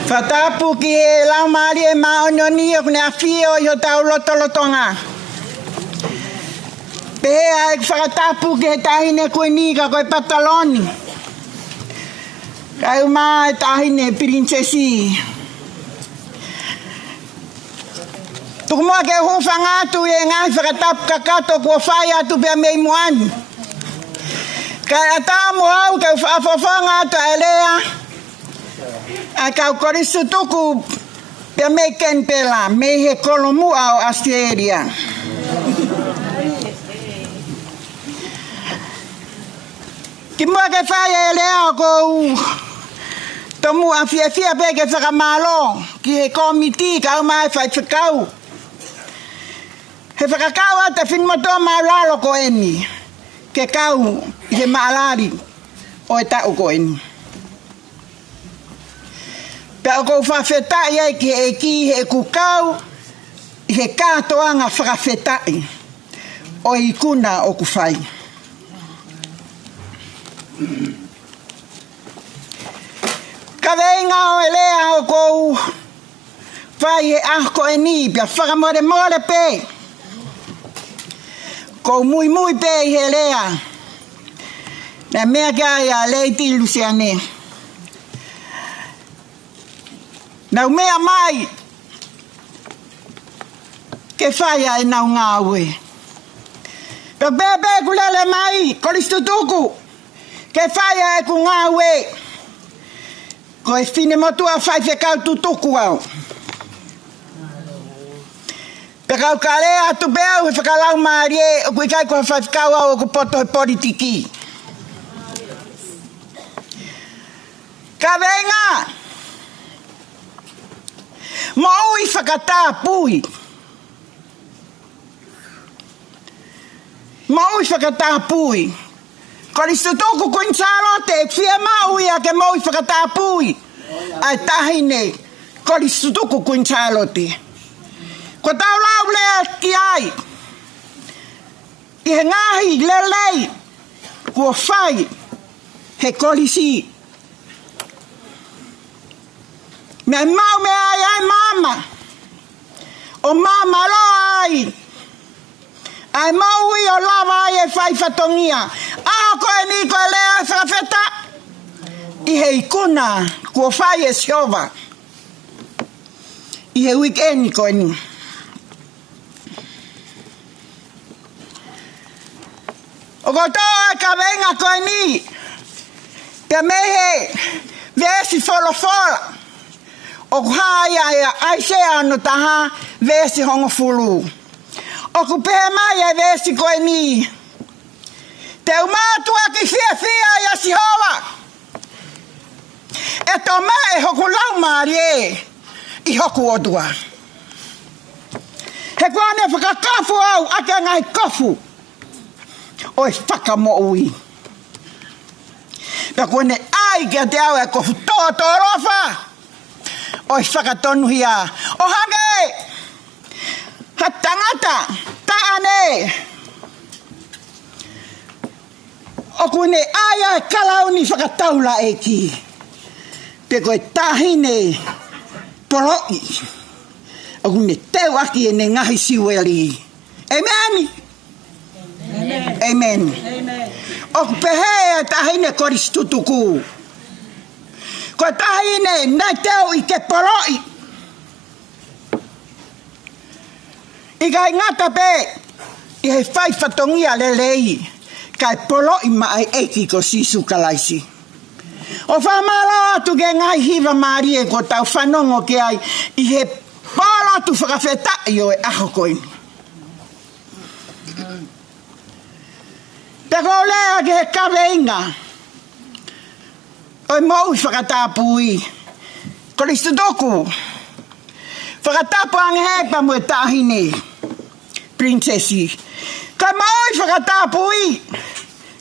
Whatapu ki e laumari e maonyoni o kune a whio I o tau lotolotonga. Pehea e whakatapu ki he tahine kuini ka koe pataloni. Kai uma e tahine princesi. Tukumua ke hufangatu e Ngaahi whakatapu kakato kua whai atu pia mei muani. Kai atamu au ke whafofanga atu a elea. A kau Kolisi Tuku pia mei ken pela, mei he kolomua o Australia. Ki mua ke whai e lea o kou tomu a fia pe ke whakamalo ki he komiti kau mai whai whakau. He whakakau a te whinmotoa maulalo ko eni ke kau I he maalari o e tau ko eni. Pea kou whawheta'i ai ki e ki he kukau I he kātoanga whakawheta'i o I kuna o kuwhai. Ka veinga o e lea o kou whai he ahko e ni pia whakamore more pe. Kou mui pe I he lea. Na mea kai a leiti Luseane. Nau mea mai ke whaia e nau ngāwe. Pea bebe kulele mai Kolisi Tuku ke whaia e ku ngāwe. Ko e whine motua whai whekau tu Tuku'aho. Pea kau ka lea atu beau he whakalau maari e o kui kai kua whai whekau au o ku poto he politiki. Ka venga mo ui whakatapui. Mo ui whakatapui. Kolisi Tuku Kuini Salote e whia maui a ke mo ui whakatapui. Ai tahine Kolisi Tuku Kuini Salote. Ko tau lau lea ki ai. I he Ngaahi lelei kua whai he Kolisi. Me mau me ai mama. O mama lo ai. Ai mau I o lava ai e whai whatongia. Koe ni koe lea whakawheta. I he ikuna kua whai e siova. I he weekend koe ni. O kotoa ka venga koe ni. Te mehe vesi folofola. O kuhaya ya aise anu taha vesi hongo fulu. O kupehe mai e vesi koe ni. Te umatua ki fia ya Sihova. E to me hoku lau maari I hoku odua. He kwane whakakafu au ake ngai kofu. Oi whakamo'ui. Pea kone ai kia te au e kofu tō rofa. Oi whakatonuhia. O hange! Ha tangata, taane. O kone ai kalauni whakataula e ki. Pe koe tahine poroi. O kone teu aki e ne ngahi siweli. Amen. Amen. O pehe tahine koristutuku. Ko tahine nai teu I ke poroi. I kai ngata pe I he whai whatongia lelei. Kai poroi mai eki ko sisu kalaisi. O whamala atu ke ngai hiva maari e ko tau whanongo ke ai I he Lotu Fakafeta'i o e aho koini. Peko lea ke he kaweinga. O e mau whakatapui. Kolisi toku. Whakatapu angehepa mo e tahine. Princesi. Ka mau whakatapui.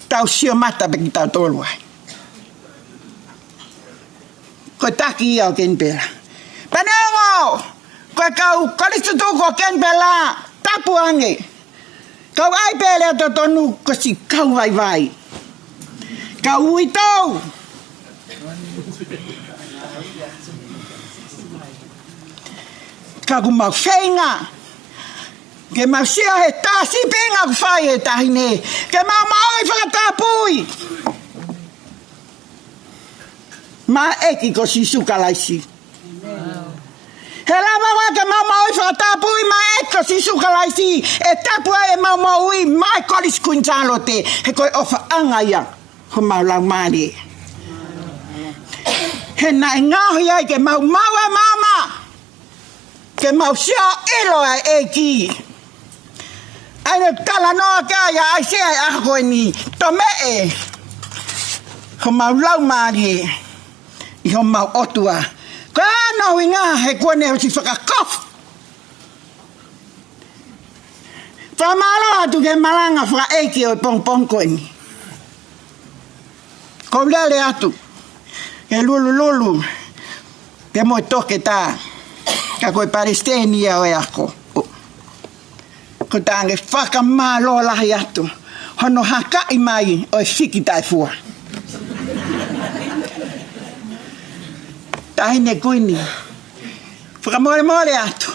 Tau sio mata peki tau toluai. Ko taki ia o kenpera. Panengo! Koe kau kolisi tuku o kenpela. Tapu ange. Kau ai pele ato tonu kosi kau vai. Kau uitou. Kau mau whenga. Ke mau sia he tasi penga ku whai he tahine. Ke mau I whakatapui. Ma eki ko si sukalaisi. He lava wake mau I whakatapui ma eki ko si sukalaisi. E tapua e mau I mai Kolisi Kuini Salote. He koe ofa anga ia. Ho mau lau maari. He na e ngāhi ai ke mau e mama. Ke mau sia ilo e eki. Aine tala noa kia ia ai sea e aha koe ni. Tome e. Ho mau lau maari e. I ho mau otua. Ka anau I ngā he kone o si whakakofu. Whamalo atu ke malanga whaeki o I pongpong koe ni. Ko lele atu. Ke lulu. Ke moi toke tā. Ka koe Palestenia o e ako. Ko tānge whakamalo lahi atu. Hono hakai mai o e whiki tai fua. Tahine kuini. Whakamore atu.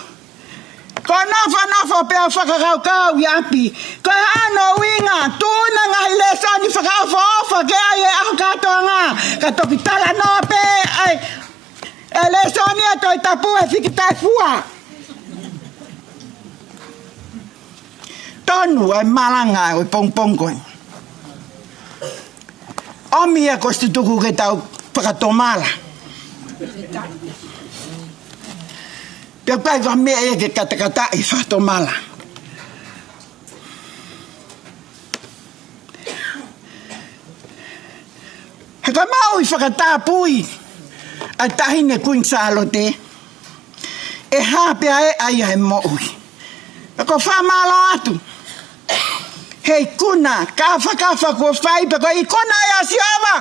Ko nofo pea whakakaukau I api. Ko ano winga. Tūna ngahi lesani whakaufa ke ai e aho katoa ngā. Ka toki tala noa pe ai. E lesani e toi tapu e whiki tai fua. Tonu ai malanga o pongpong koe. Omi e kostu tuku ke tau whakatomala. Pea pai ka mea e ke katakata'i whakatomala. He ka mau I whakatapui. Ai tahine Kuini Salote. E hapea e ai he mo'ui. E ko whamalo atu. Hei kuna, kafa ko whai, peko I kuna ia siava.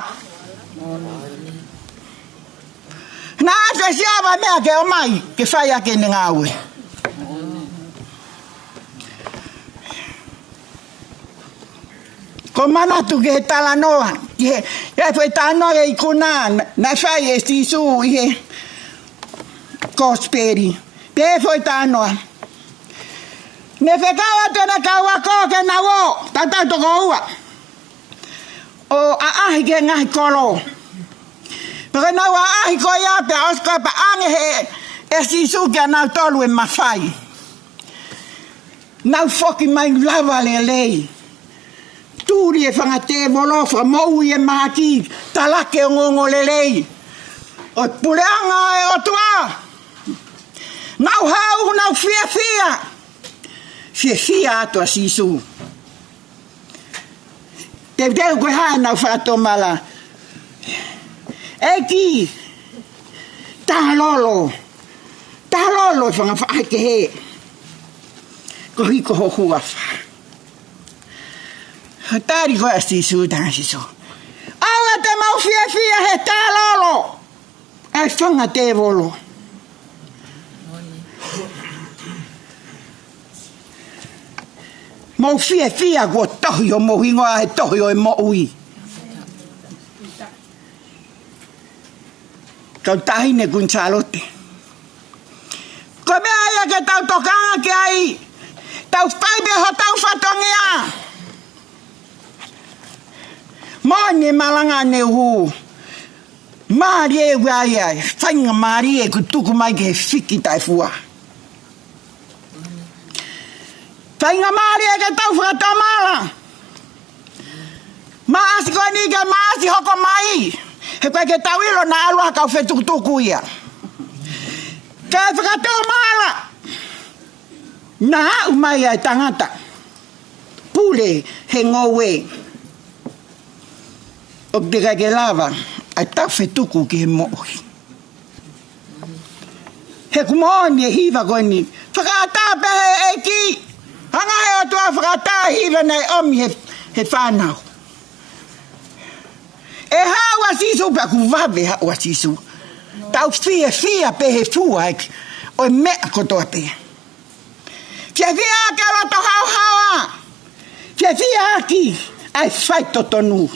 Nā te siava mea ke o mai, ke whai ake ni ngāwe. Ko manatu ke he tala noa, he whai tānoa I kuna, na whai e sisu I he kosperi. Pe he whai tānoa. Ne whekawa tēnā kaua kō ke nā wō, tātau toko ua. O aahi ke ngahi kolo. Paka nau aahi ko ia pe osko pa ange he sisu ke nau tolu e mawhai. Nau whoki mai lava le lei. tūri e whangate molofa mou e mahaki talake o ngongo lelei. O pureanga e otua. Nau hau, nau fia fia. Fia fia atua sisu. Te teo koe hae nau whakato mala. Eki. Tahalolo. Tahalolo e whangawhaai ke he. Ko hiko ho huafa. Hatari koe a sisu tanga sisu. Awa te mau fia fia he tahalolo. Ai whanga te volo. Mau fia fia kua tohi o mohingoa he tohi o e moui. Kau tahine Kuini Salote. Ko mea ia ke tau tokanga ke ai. Tau whaibe ho tau whatongia. Mone malanga ne hu. Maari e wai ai. Whainga maari e ku tuku mai ke he whiki tai fua. Whainga maari e ke tau whakatamala. Maasi koe ni ke maasi hoko mai. He koe ke tau ilo na alua kau whetukutuku ia. Kei whakatamala. Na hau mai ai tangata. Pule he ngowe. O te kai ke lava. Ai tau whetuku ki he mohi. He kumoni e hiva koe ni. Whakata pehe e ki. Hanga he atua whakata hiva nei omi he whanau. E hawa sisu pa ku wawe hawa sisu. Tau fia fia pe he fua ek. O e mea kotoa pe. Fia fia ke loto hau hawa. Fia fia aki. Ai whai totonu.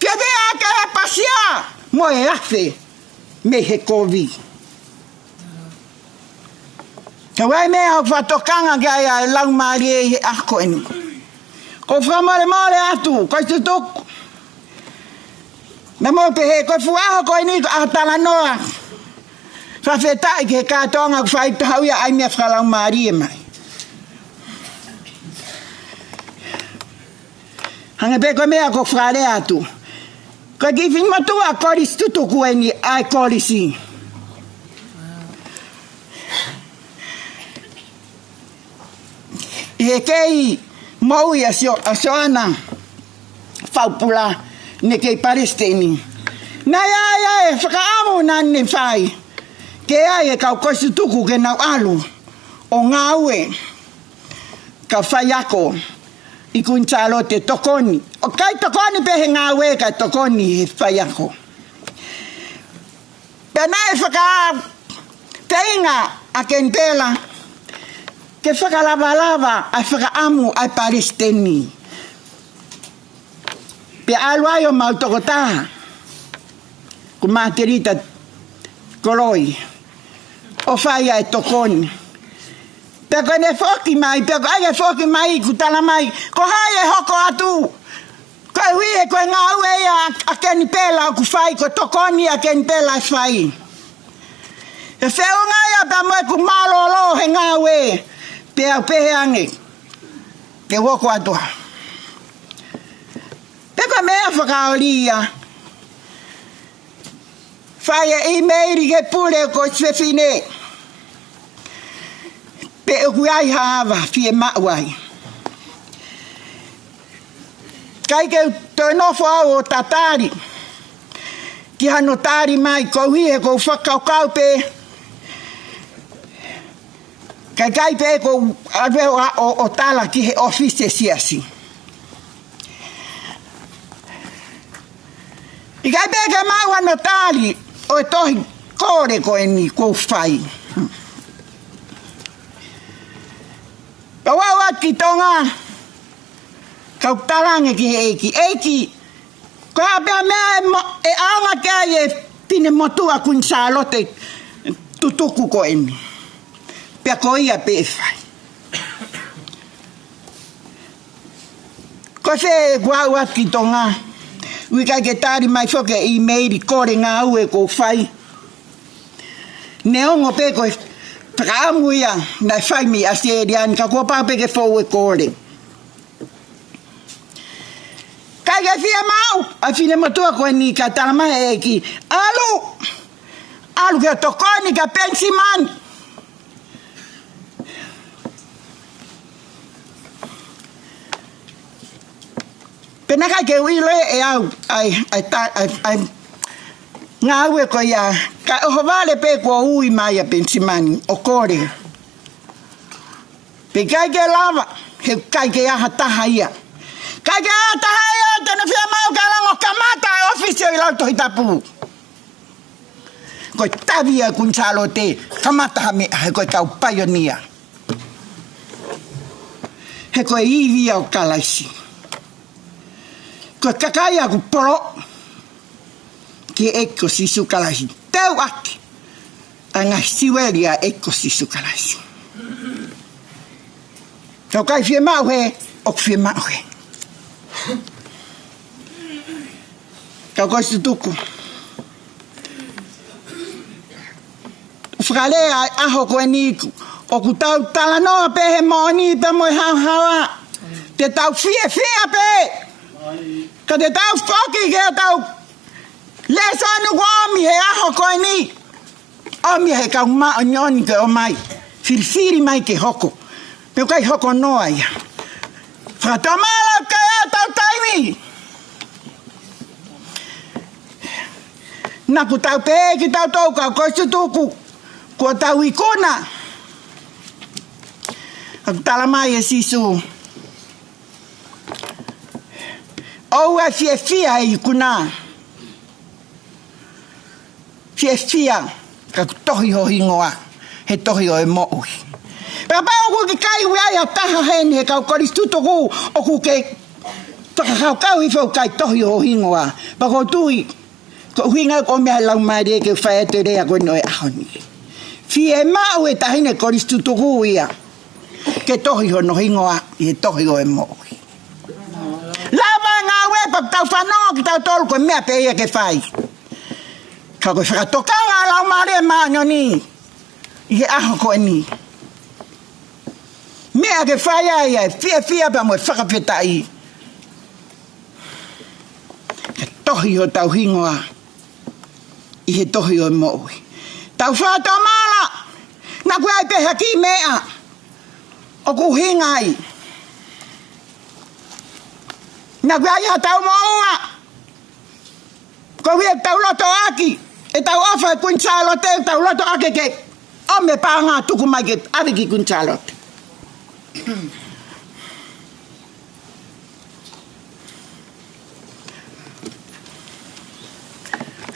Fia fia ke he pasia. Mo e afe. Me he kovi. Ka wai mea o whatokanga ki ai ai lau maari e he ako enu. Ko whamare mare atu, koi te toku. Me mo pe he, koi fuaho koi ni ko ahatala noa. Fakafeta'i ki he kātonga ku whai tahau ia ai mea whalau maari e mai. Hange pe koi mea ko whare atu. Koi ki whimatua Kolisi Tuku'aho ai Kolisi. He kei maui a soana whaupula ne kei Palestini. Nai ai e whakaamu nane whai. Ke ai e kau kosi tuku ke nau alu o ngāue ka whai ako I Kuini Salote tokoni. O kai tokoni pe he ngāue kai tokoni he whai ako. Pena e whaka teinga a ken pela. Ke whakalava ai whakaamu ai Palestini. Pe aluai o Mautokotaha. Ku Materita koloi. O whai ai tokoni. Pe koe ne whoki mai, pe koe ai whoki mai ku tala mai. Ko hai e hoko atu. Koe hui e koe ngā ue ia a keni pela ku whai. Ko tokoni a keni pela ai whai. E wheo ngai a pa moe ku malolo he ngā ue. Pe au pehe ange, ke woko atua. Pe koe mea whakaoria. Whai e meiri ke pule ko swefine. Pe uku ai haava, fie mauai. Kai ke toi nofo au o tatari. Ki hanotari mai, ko hihe ko whakaukau pe. Kakai pe ko aveo o tala ki he office Siasi. I kai pe ke maua no tali o tohi kore ko eni ko whai. Kawawa ki Tonga. Kau talange ki he eki. Eki. Ko apea mea e aunga kia e pine motua Kuini Salote tutuku ko eni. Pea ko ia pe whai. Ko se guau ati Tonga. Ui kai ke tari mai whoke I meiri kore ngā ue ko whai. Ne ongo pe ko whakaamu ia nai whai mi a seriani ka kua pape ke whau e kore. ke fia mau, a fine matua ko ni ka talama e ki. Alu ke tokoni ka pensiman. Penaka ke wile e au ai ngawe ko ya ka o vale pe ko ui mai a pensimani o kore. Pe kai ke lava, he kai ke aha taha ia. Kai ke aha taha ia, tena fia mau ka lango kamata ofisio I lauto hitapu. Koi tavia kun Salote, kamata hame, he koi kau paionia. He koi ivia o kalaisi. Koi Kakai aku poro, ki eko sisu kalaisi. Teu aki, anga siweria eko sisu kalaisi. Kau kai fie mau he, ok fie mau he. Kau koi tuku. Whakale aho koe niku. O ku tau talanoa pe he moni pe moi hawa. Te tau fie pe. Ka te tau whoki ke tau. Lesa anu ko omi he aho koe ni. Omi he kau maa nyoni ke o mai. Firifiri mai ke hoko. Pe kai hoko noa ia. Whakamala kai a tau taimi. Naku tau pe ki tau touka koe tuku. Kua tau ikona. Aku tala mai e sisu. Ou e fia e ikuna. Fia. Ka tohi ho hingoa. He tohi o e mo'ui. Papa oku ki kai wea taha hene he kau Kolisi tutoku. Oku ke whakakau I whau kai tohi ho hingoa. Pako tui. Ko hinga ko mea lau maere ke whaete rea koe no e ahoni. Fie mau e tahine Kolisi tutoku ia. Ke tohi ho no hingoa. I he tohi o e mo'ui. Lava ngā wepa tau whanonga ki tau tolu koe mea pe ia ke whai. Ka koe whakatokanga lau maere maa nyoni. I he aho koe ni. Mea ke whai ai ai. Fia pa moe Fakafeta'i. Ke tohi ho tau hingoa. I he tohi o e mo'ui. Tau whātau mala. Nā koe ai pe haki mea. O ku hingai. Nā koe ai ha tau mo'ua. Ko hia tau loto aki. E tau ofa e Kuini Salote. E tau loto aki ke. Ome pāngā tuku mai ke ariki Kuini Salote.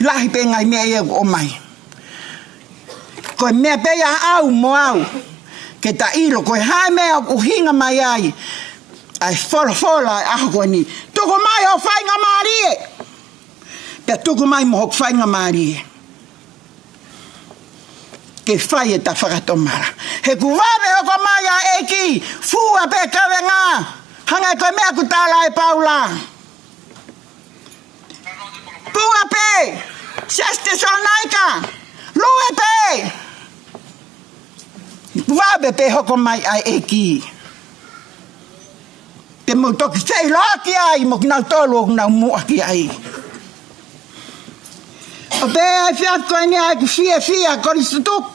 Lahi pe ngai mea ia o mai. Koe mea pe ia au mo au. Ke ta ilo koe hae mea o hinga mai ai. Ai fola aho koe ni. Tuku mai o whainga maarie. Pe tuku mai mo hok whainga maarie. Ke whai e ta whakatomara. He kuwawe o ko mai a eki. Fua pe kawe ngā. Hanga koe mea ku tāla e paula. Pua pe. Siasi sonaika. Lue pe. Wabe pe hoko mai ai eki. Te mo toki sei loki ai. Mo kinau tolu o kinau muaki ai. O pe ai fiat koe ni ai ku fia Kolisi tuku.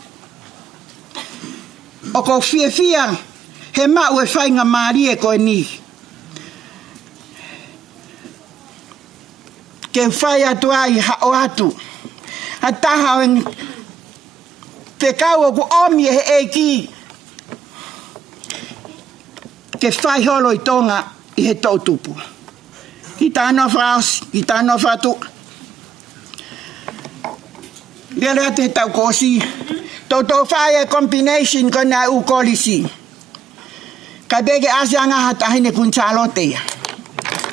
O ko fia. He mau e whainga maarie koe ni. Ke whai atu ai hao atu. Ha taha o te kau o ku omi e he eki. Ke whai holo I Tonga I he tautupu. Ki tāno whaos, ki tāno whatu. Lea te tau kosi. Toto whai e combination ko nā u Kolisi. Kai bege ase anga hatahine Kuini Salote.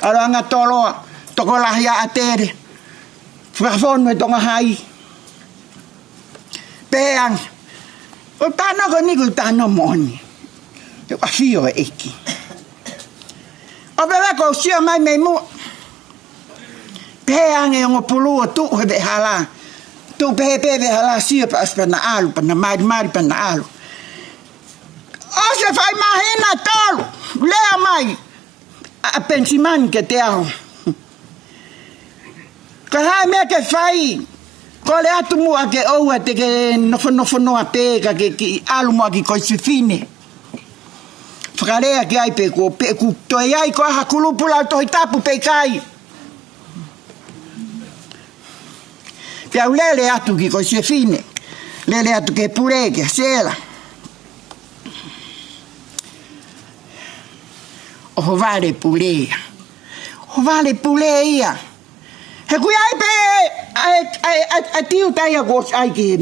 Aro anga toloa. Toko lahia a tere. Whakafonu e tonga hai. Peang. O tāno ko niku tāno moni. Te whawhio e eki. O pewe ko sio mai mei mua. Peang e ongo pulu o tu he hala. Tu pehe hala sio pa aspana alu. Pana mari pana alu. O se whai mahina tolu. Lea mai. A pensimani ke te aho. Ko hae mea ke whai. Ko le atu mua ke oua te ke nofo noa pēka ke ki alu mua ki koi se fine. Whakarea ki ai pe ko toi ai ko aha kulupula tohi tapu pe kai. Pia lele atu ki koi se fine. Lele atu ke pure ke sela. O vale pulea. O vale pulea. He kui ai pe a tiu tai a gos ai ke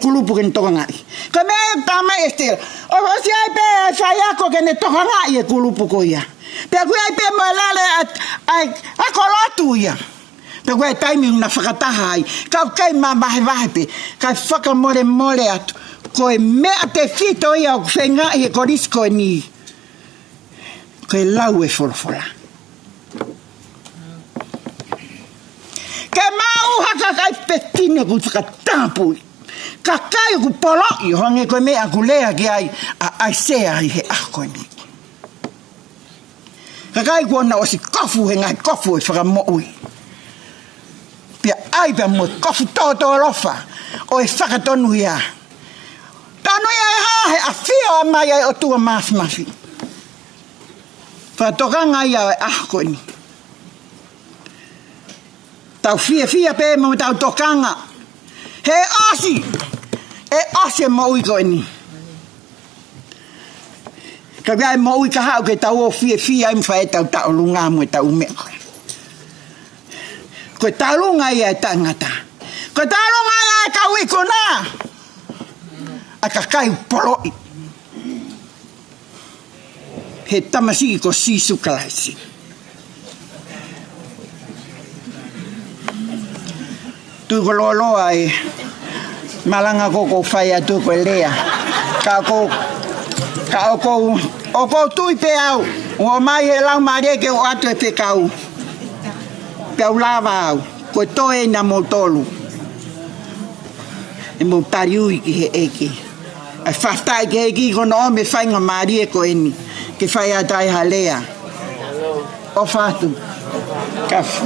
kulupu ke ne toka ngai. Ko me tama estela. O si ai pe a sayako ke ne toka ngai e kulupu ko ia. Pe kui ai pe mo lale a kolotu ia. Pe kui ai taimi una whakataha ai. Kau kai mamahe vahe pe. Kai whakamore mole atu. Ko e mea te fito ia o whengai e korisko e ni. Ko e lau e wholofola. Ke mau haka kai petine ku whakatapui. Kakai ku polo i honge koe mea ku lea ki ai sea i he ako ni. Kakai ku ona osi kofu he ngai kofu e whakamoui. Pia ai pia mo kofu toto lofa o e whakatonu ia. Tonu ia e hahe a fio a mai ai o tua mafi. Whatokanga ia e ako ni. Tau fia pe mo tau tokanga. He osi. E osi mo ui koe ni. Ka vea mo ui ka hau ke tau o fia im whae tau lunga mo e tau mea koe. Koe tau lunga ia e tangata. Koe tau lunga ia e kau iko nā. A kakai poloi. He tamasiki ko sisu kalaisi. Tu ko loa e malanga ko whai atu ko lea. Ka o ko tui pe au. O mai e lau maria ke o atu e pe kau. Pe au lava au. Ko toe na mo tolu. E mo tariui ki he eke. Ai whaftai ke eki ko no me whainga maria ko eni. Ke whai atai halea. O whatu. Kafu.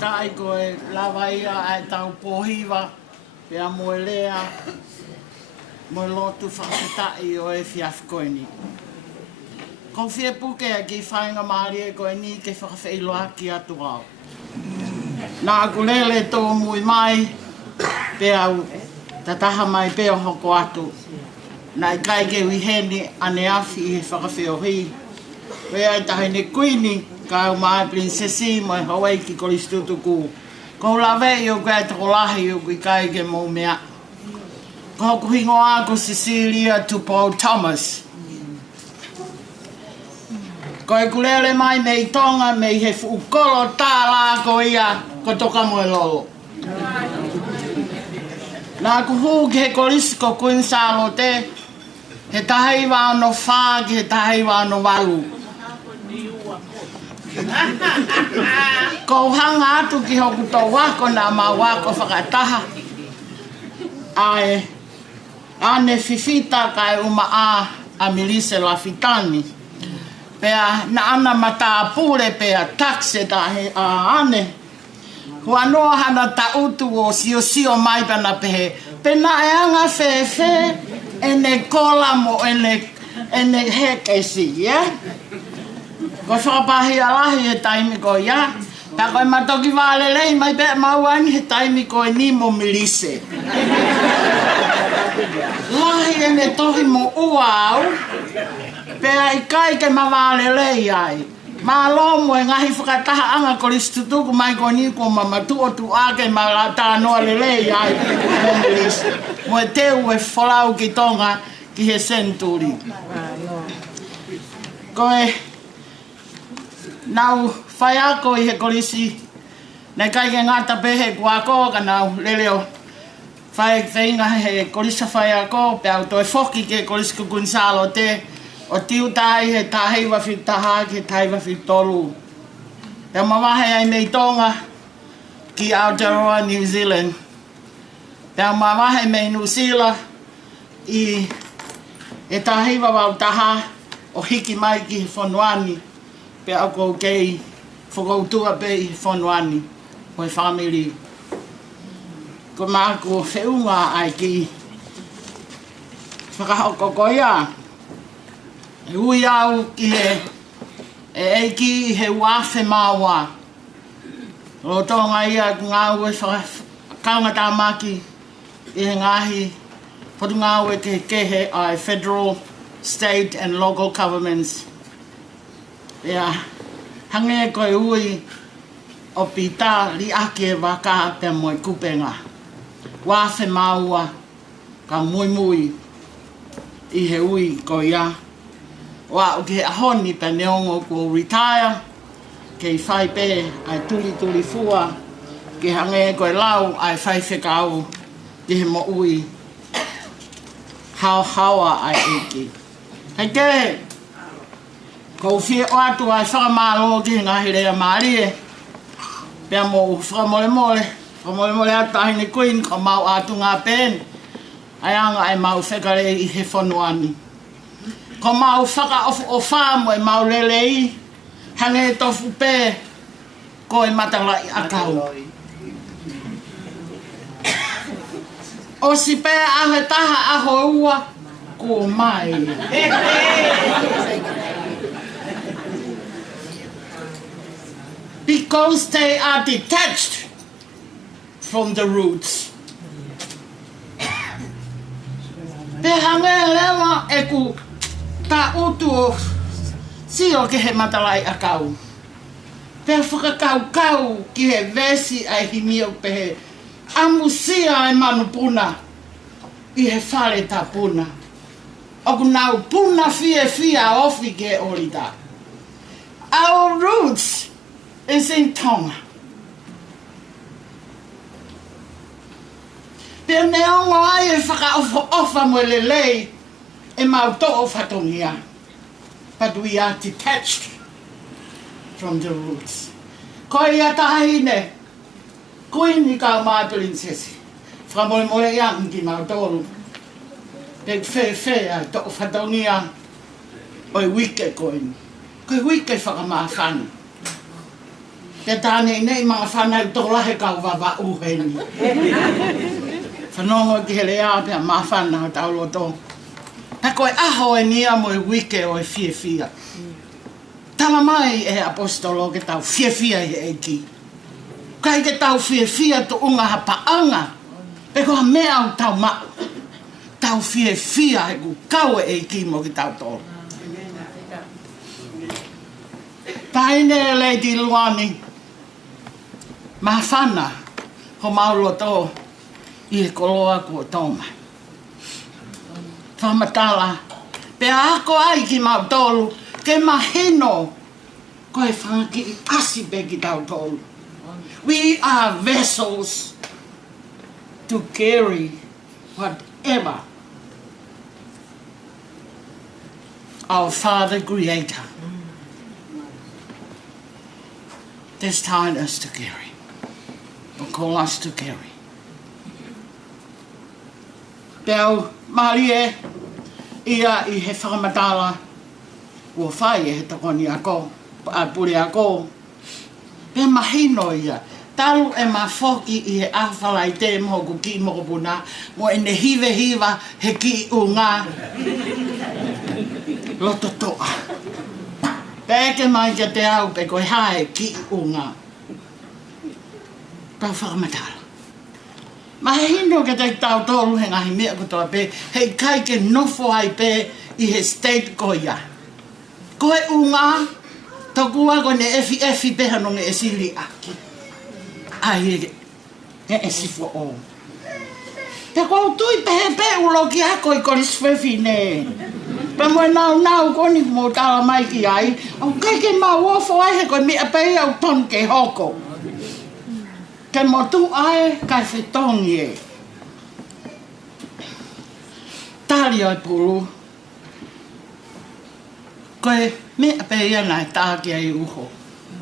Fakafeta'i ko e lawa ia ai tau pohiwa pea mo e lea mo Lotu Fakafeta'i o e Fiafkoini. Ko fia puke a ki whainga maari e koe ni ke whakawhailoa ki atu au. Nā kulele tō mui mai pe au tataha mai pe o hoko atu. Nā i kai ke wiheni ane awhi i he whakawhiohi. Wea i Highness Kuini ka au mai princesi mo e Hawaii ki Kolisi Tuku. Ko lawe i o kai takolahi o kui kai ke mō mea. Ko hoku hingo a ko Cecilia Tupo Thomas. Ko e kulele mai me i Tonga me i he whukolo tāla ko ia ko toka mo e lolo. Nā kuhu ki he Kolisi Kuini Salote, he tahi wāno whā ki he tahi wāno walu. Ko hanga atu ki hoku tō wako nā mā wako whakataha. Ai, ane fifita kai uma a milise la fitani. Pea na ana mata pure pea takse ta he a ane. Hua noa hana ta utu o sio mai pana pehe. Pena e anga fe ene kola mo ene hekesi, yeah? Ko whakapahi alahi he taimi ko ia. Ta koe matoki wālelei mai pea mauani he taimi ko e ni mo milise. Lahi ene tohi mo ua au. Pea i kai ke mawālelei ai. Mā lomo e Ngaahi Fakataha anga Kolisi Tuku mai ko ni ko mamatu o tu ake ma la tānoa lelei ai. Mo e teu e wholau ki Tonga ki he Senituli. Ko e nau whai ako i he Kolisi. Nei kai ke ngata pehe kua ko ka nau leleo. Whai whainga he Kolisi whai ako. Pea to e whoki ke Kolisi Kuini Salote. O tiu tai he tahi wafi taha ki he tahi wafi tolu. Pea mawahe ai mei Tonga ki Aotearoa, New Zealand. Pea mawahe mei New Zealand i e tahi wawau taha o hiki mai ki he Luani. Pea ako kei whakautua pe i Luani o he family. Ko māko whiunga ai ki whakahoko koia. E ui au ki he eiki he wafe maua. O tonga ia ngā ue kaunga tā maki i he Ngaahi. Potu ngā ue ke kehe ai federal, state and local governments. Ea hange koe ui o pita li ake waka pe moe kupenga. Wafe maua ka mui i he ui ko ia. Wa ke honi pe neongo ko retire ke fai pe ai tuli fua ke hange ko lau ai fai whekau ke he mo ui hawa ai eki. Hei ke ko fie o atu ai whakamalo ki Ngaahi rea maarie pea mo whakamole atu Highness Kuini ko mau atu ngā pen ai anga ai mau whekare i he Luani. Ko mau whaka o whāmo e mau lelei, hange tofu pē, ko e matalai akau. O si pē ahe taha aho ua, ko mai. Because they are detached from the roots. Pe hange lewa e ku ta utu o sio ke he matalai a kau. Pea whakakau ki he vesi ai himi o pehe. Amusia e manu puna i he whare ta puna. Oku nau puna fia ofi ke orita. Our roots is in Tonga. Pea neongo ai e whakaofa mo lelei e mau to'o whatongia. But we are detached from the roots. Ko ia tahine, kuini ka mai princesi. Whamoe iang ki mau tolu. Pek whewhe a to'o whatongia o e wike koini. Ko e wike whakamāwhani. Te tāne nei mga whanau tō lahe kau wawa uheni. Whanongo ki hele āpea mā whanau tau loto. Ta koe aho e nia mo e wike o e fia. Tala mai e apostolo ke tau fia i e ki. Kai ke tau fia to unga hapaanga. Pe koha mea au tau mau. Tau fia e ku kaua e ki mo ki tau tō. Taine e Lady Luani. Mahawhana ho mauloto i e koloa kua Tonga. Whamatala, pe ako ai ki mautolu, ke mahino koe whangaki i asi pe ki tau tolu. We are vessels to carry whatever our Father Creator destined us to carry. Or call us to carry. Peo Marie ia I he whakamatala ua whai e he takoni ako, a puri ako. Pe mahino ia, talu e mawhoki I he awhalai te moku ki moko puna, mo e ne hiva he ki unga loto toa. Peke mai ka te au pe koe hae ki unga. Tau whakamatala. Ma he hino ke te tau tōru he ngahi mea kutoa pe, hei kai ke nofo ai pe I he state koia. Koe unga, tokua ko ne efi pe hanonge e sili aki. Ai e sifo o. Te kou tui pe he pe ulo ki ako I Kolisi Kuini ne. Pe moe nau koni mo tala mai ki ai, au kai ke ma wofo ai he koe mea pe au ton ke hoko. Ke motu ai kai whetongi e. Tari ai pulu. Koe mea pe ia nai tāki ai uho.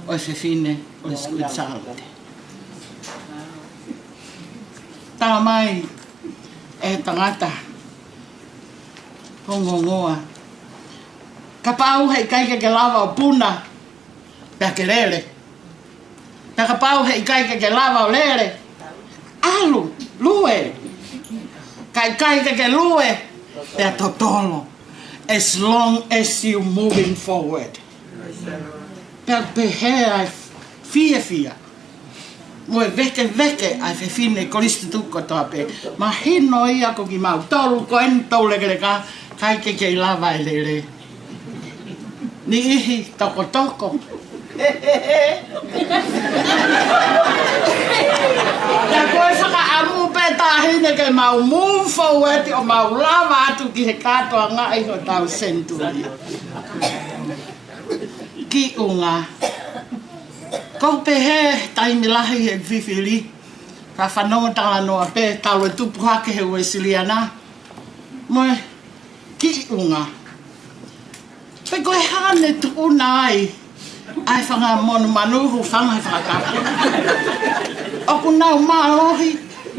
O e whiwhine, o e Kuini Salote. Tā mai e tangata. Hongongoa. Ka pau hei kai ke lava o puna. Pea ke lele. Taka pau hei kai ke lava o lere. Alu, lue. Kai ke lue. Pea totolo. As long as you moving forward. Pea pehe ai fia. Moe veke ai whiwhine Kolisi tuko toa pe. Ma hino ia ko ki mau tolu ko en tau lekeleka. Kai ke lava e lere. Ni ihi toko. Ja koe whakaamu pe tāhine ke mau move forward o mau lava atu ki he katoa Ngaahi ho tau Senituli. Ki unga. Ko pehe taimilahi e whiwhiri. Ka whanonga tala noa pe tau e tupu hake he ue siliana. Moe ki unga. Pe koe hane tu unai. Ai whanga monu manuhu whanga whakaka. Oku nau mālohi,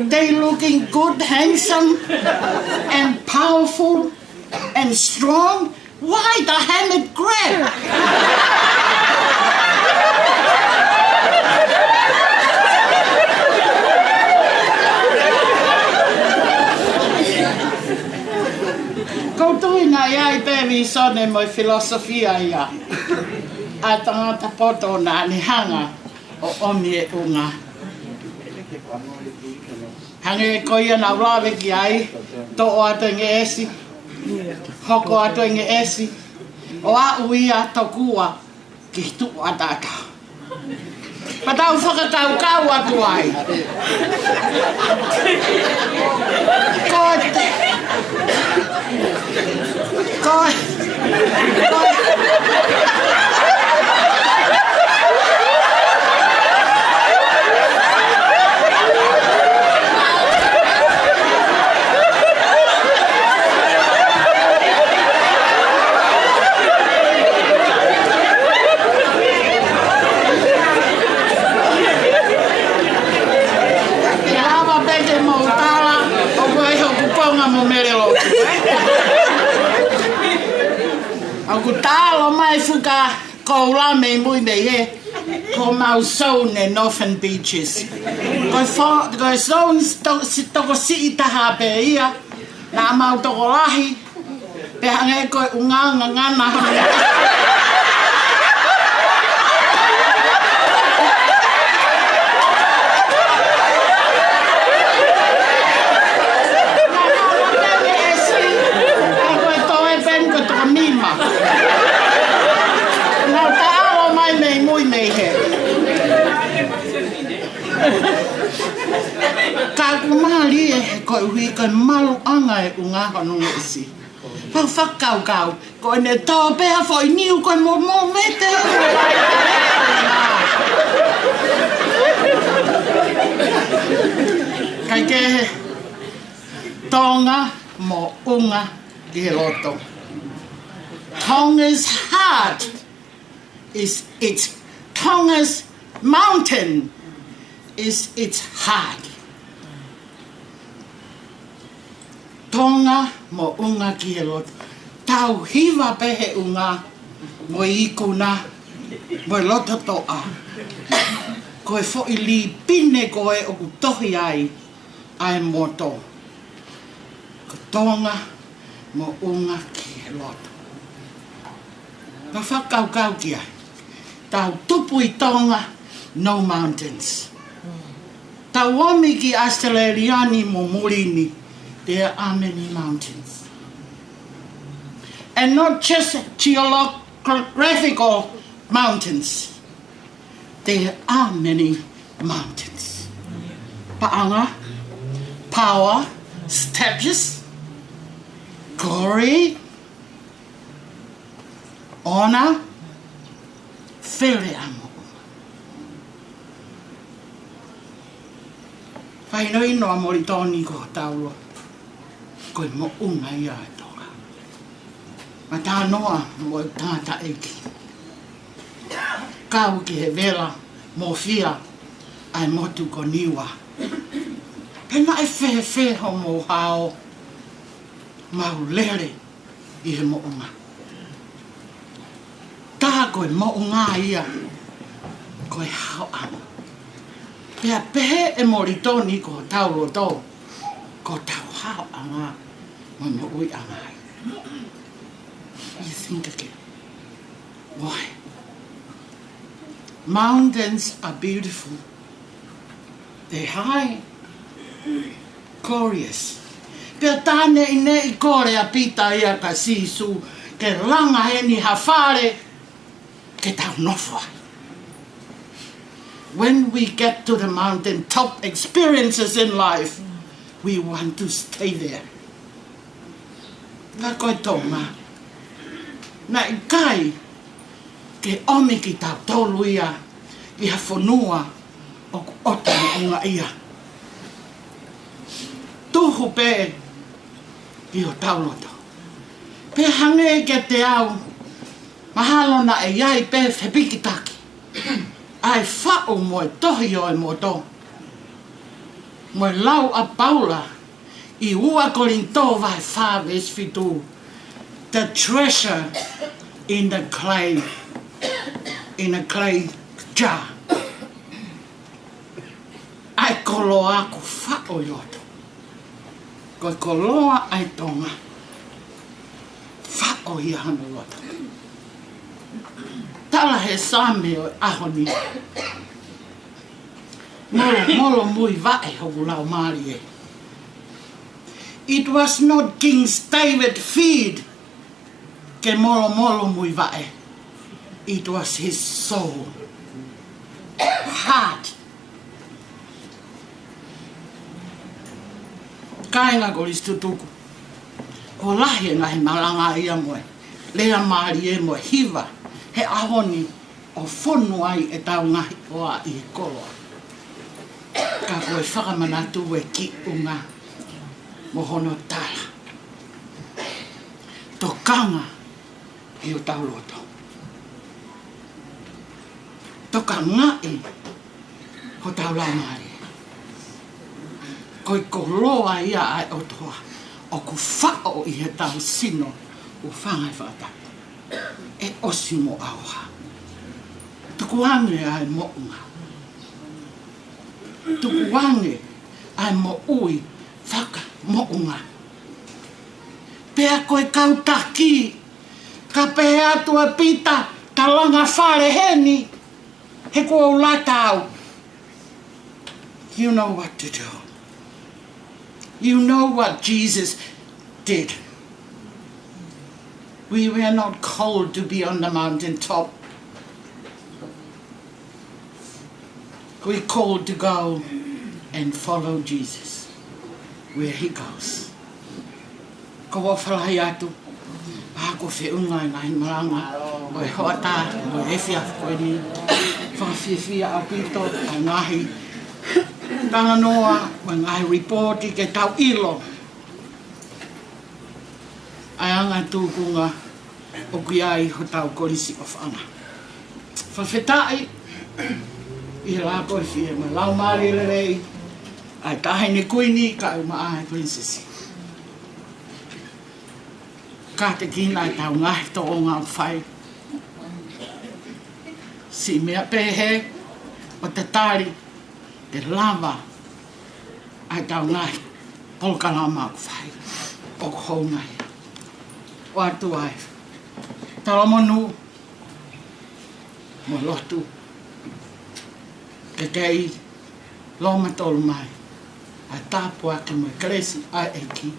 they looking good, handsome, and powerful, and strong. Why the helmet grab? Koutui na iai pewi sone moi filosofia ia. A tangata poto na anihanga o omi e unga. Hange e koia na ulawe ki ai, to'o ato inge esi, hoko ato inge esi, o a uia tokua ki tuku atata. Patau whakatau kau atu ai. Koe. Aku talo mai fuka koula me mui me he. ko mau zone Northern Beaches. Ko zone toko si taha pe ia. Na mau toko lahi. Pe hange ko unganga ngana. Ka kumali e ko hui ko malu anga e unga hono isi. Pa fakau kau ko ne to pe ha foi niu ko mo mete. Kai ke Tonga mo unga ki roto. Tonga's heart is its Tonga's mountain is its heart. Tonga mo unga ki e loto. Tau hiwa pehe unga mo ikuna mo loto toa. Koe fo i li pine koe o ku tohi ai moto. Ko Tonga mo unga ki e loto. Ka whakau kau ki ai. Tau tupu i Tonga, no mountains. Tau wami ki Australiani mo murini. There are many mountains. And not just geographical mountains. There are many mountains. Paanga, power, status, glory, honor, fere amo. Whaino ino amori tōni ko taulo. Koe mo unga ia e Tonga. Ma tā noa mo tāta eki. Kau ki he vela mo fia ai motu ko niwa. Pena e wheho mo hao mau lere i he mo unga. Tā koe mo unga ia koe hao amo. Pea pehe e moritoni ko taulo tō. Ko tau hao anga mo ui anga. You think again. Why? Mountains are beautiful. They're high. Glorious. Pea tāne i ne i kore a pita ia ka sisu ke ranga he ni hawhare ke tau nofua. When we get to the mountain top experiences in life, we want to stay there. Nga koe Tonga. Na i kai ke omi ki tau tolu ia i ha whanua o ku ota ni unga ia. Tuhu pe i o tauloto. Pe hange ke te au mahalo na e iai pe whepikitaki. Ai whao mo e tohi o e mo tō. Mo e lau a paula i ua korinto vai whaves fitu. The treasure in the clay jar. Ai koloa ku whao yoto. Ko koloa ai Tonga. Whao i hana yoto. Tala he same o ahoni. Molo mui vae hoku lau maari e. It was not King David feed ke molo mui vae. It was his soul. Heart. Kainga Kolisi tutuku. Ko lahi na he malanga ia moe. Lea maari e moe hiva. He ahoni o whonu ai e tau ngahi oa i koloa. Ka koe whakamanatu e ki unga mo hono tala. Tokanga i o tau loto. Toka ngai ho tau lau maari. Koe koloa ia ai o toa. O ku whao i he tau sino o whangai whakataki. E osi mo aoha. To tukuange ai mo'unga. Tukuange ai mo ui whaka mo'unga. Pea koe kautaki, ka pehe atua pita, ta langa whare heni, he ko latau. You know what to do. You know what Jesus did. We were not called to be on the mountain top. We're called to go and follow Jesus where he goes. Ko wawhalai atu, ko whiunga ngai maranga, o e hoata, o e whia koeni, whawhiwhia a pito, a Ngaahi. Tana noa, o Ngaahi reporti ke tau ilo. Ai anga tūkunga, o kui ai ho tau Kolisi o whanga. Fakafeta'i, i la koe whia, ma lau maari rei, ai Highness Kuini, ka au maa princesi. Ka te kina i tau Ngaahi to o ngā whai. Si mea pehe, o te tari, te lava, ai tau Ngaahi, polkalama o whai, o hongai. O atu ai. Talamonu, mo lotu, ke kei, loma tolu mai, ai tāpua ke mai kresi ai eki,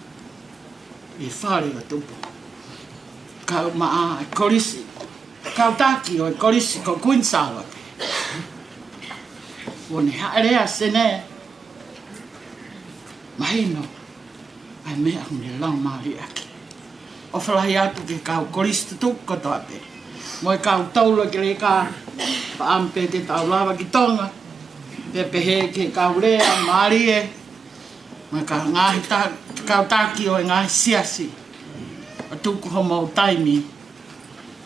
i whare o tupu. Kau maa ai Kolisi, kau taki o i Kolisi ko Kuini Salote. Wone haerea sene, mahino, ai mea hune lau maari aki. O whalahi atu ke kau Kolisi tuku kotoa te. Moi kau taulo ke le ka paampe te tau lava ki Tonga. Pe pehe ke kau rea maari e. Moi ka Ngaahi kau taki o Ngaahi Siasi. O Tuku'aho mau taimi.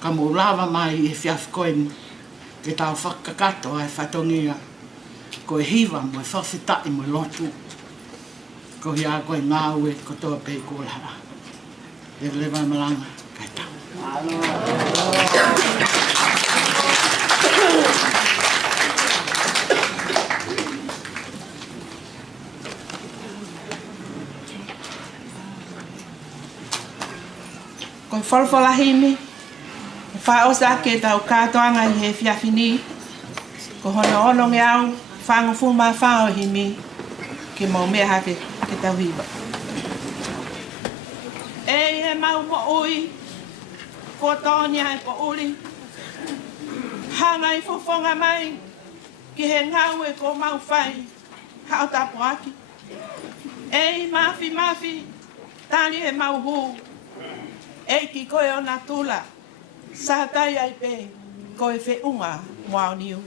Ka mo lava mai e whiawhi koeni. Ke tau whakakato ai whatongia. Ko e hiwa mo e Fakafeta'i mo lotu. Ko hia koe ngāue kotoa pe kōlhara. E lewa malanga, kai tau. Ko whalawhalahimi, whaosa ke tau kātoanga i he whiawhini, ko hono nge au, whangofuma whaohimi, ke mau mea hake ke tau hiwa. E he mau mo ui, ko tōni hai po uli, hanga i fofonga mai, ki he ngau e ko mau whai, hao tapo aki. E mafi, tani he mau hū, e ki koe o nā tula, sa tai ai pe, koe whiunga mua niu.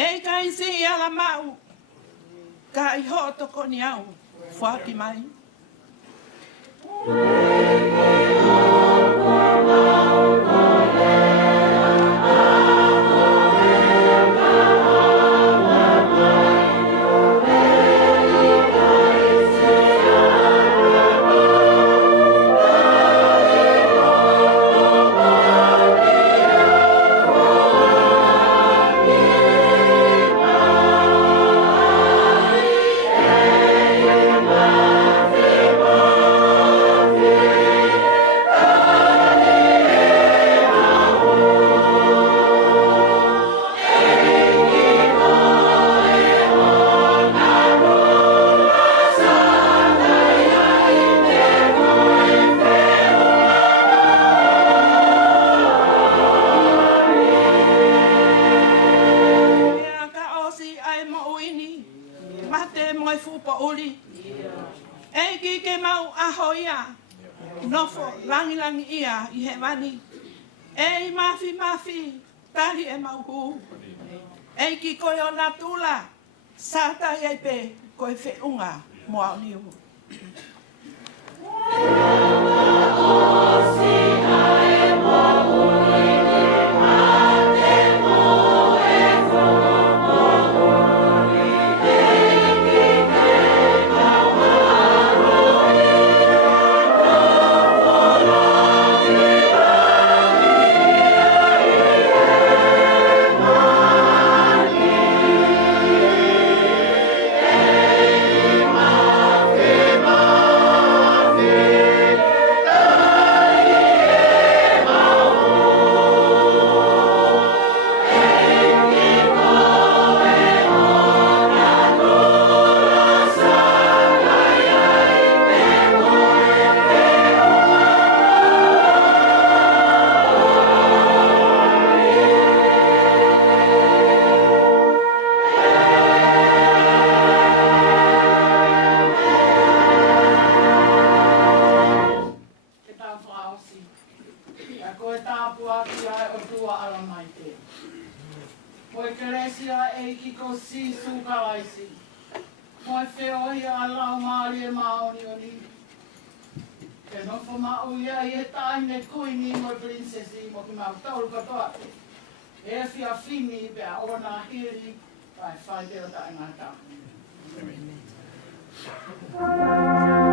E kai si ala mau, ka i ho toko ni au, whaki mai. moi fupa uli. E ki ke mau aho ia. Nofo langi langi ia I he mani. E mafi mafi tali e mau hu. E ki koe o nā tula. Sata iai pe koe whiunga mo au niu. Oh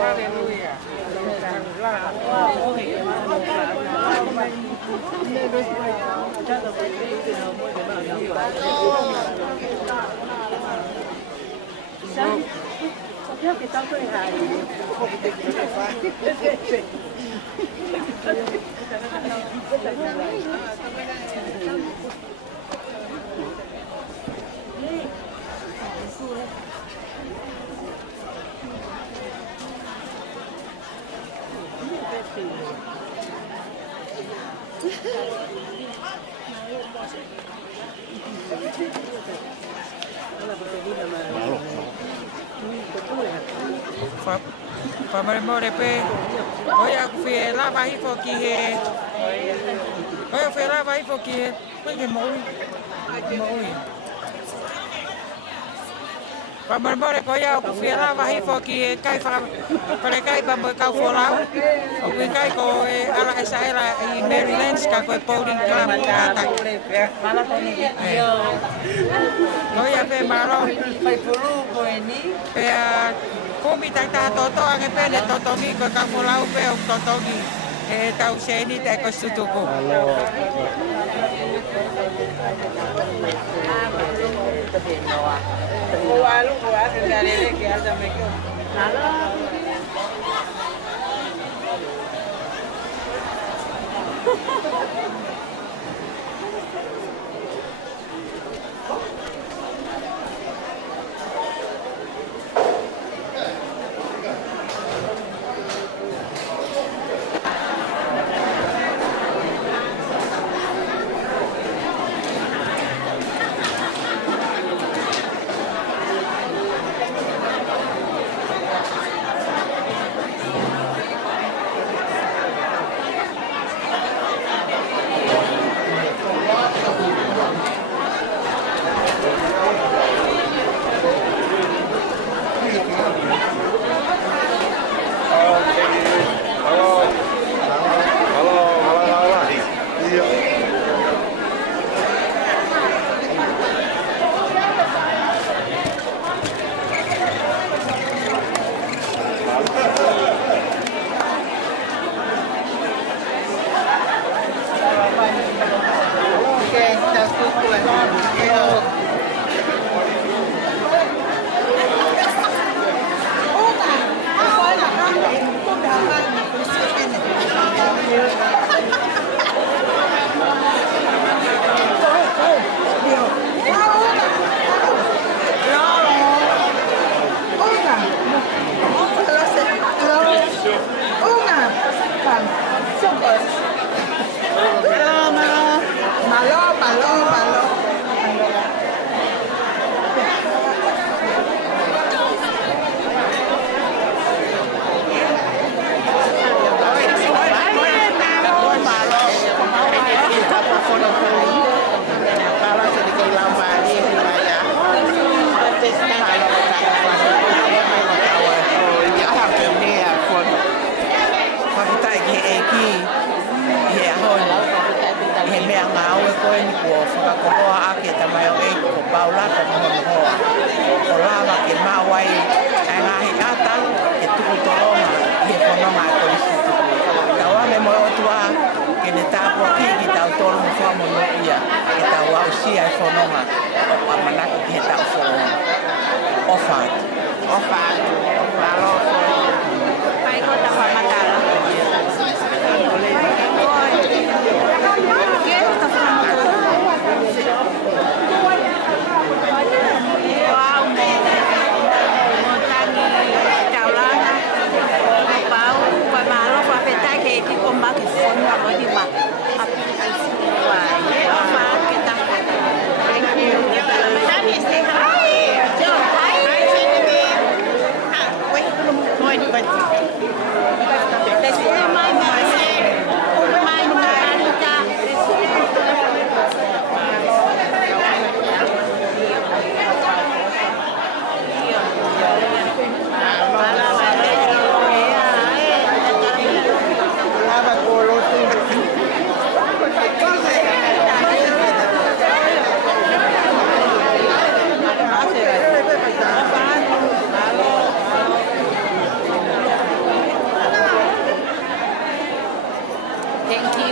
Hallelujah. Pamare pe oi aku fe la vai fo ki he oi fe la vai fo ki he pe moi pamare ko ya aku fe la vai fo ki he kai fa pare kai ba mo ka fo la o ku kai ko ala esa era I Maryland ka ko pouring club ka ta mala ko ni oi pe maro pai pulu ko ni pe Kumi tata toto ang epele toto mi ko ka folau pe o toto mi tau seni te ko stutuko. Thank you.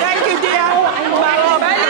Thank you, dear.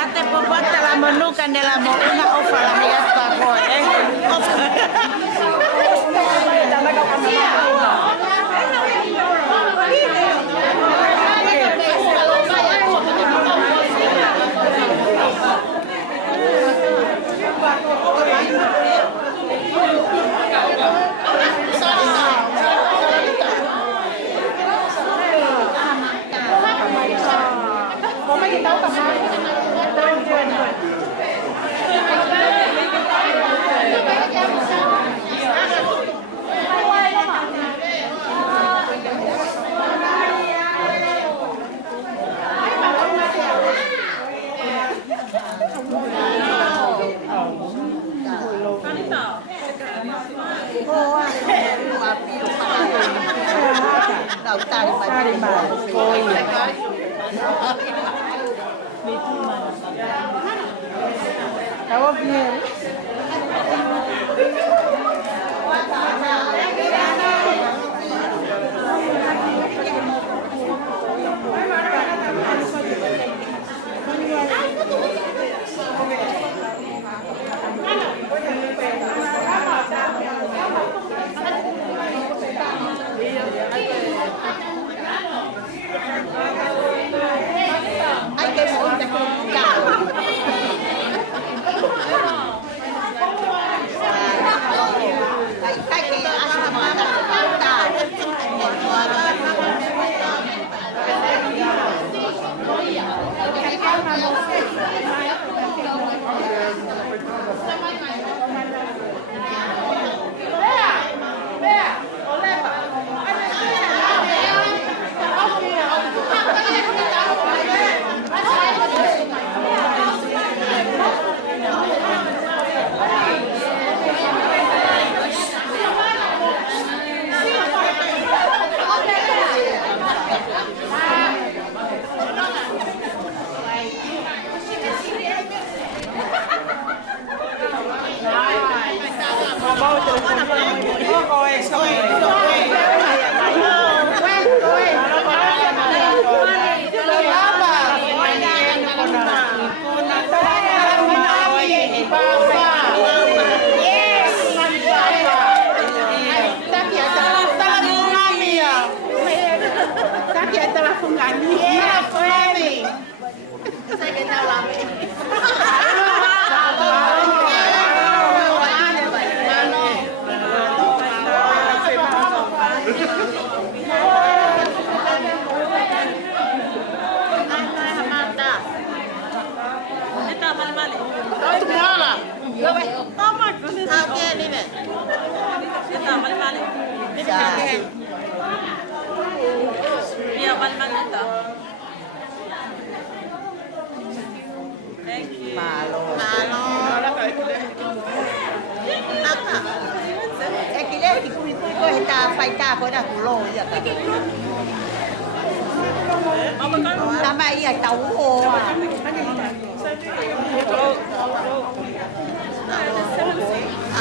Ate popota la monuca nella una ofa la hiasta poi.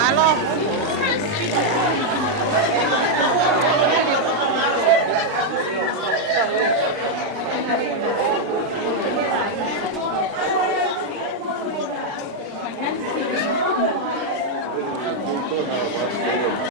Alo.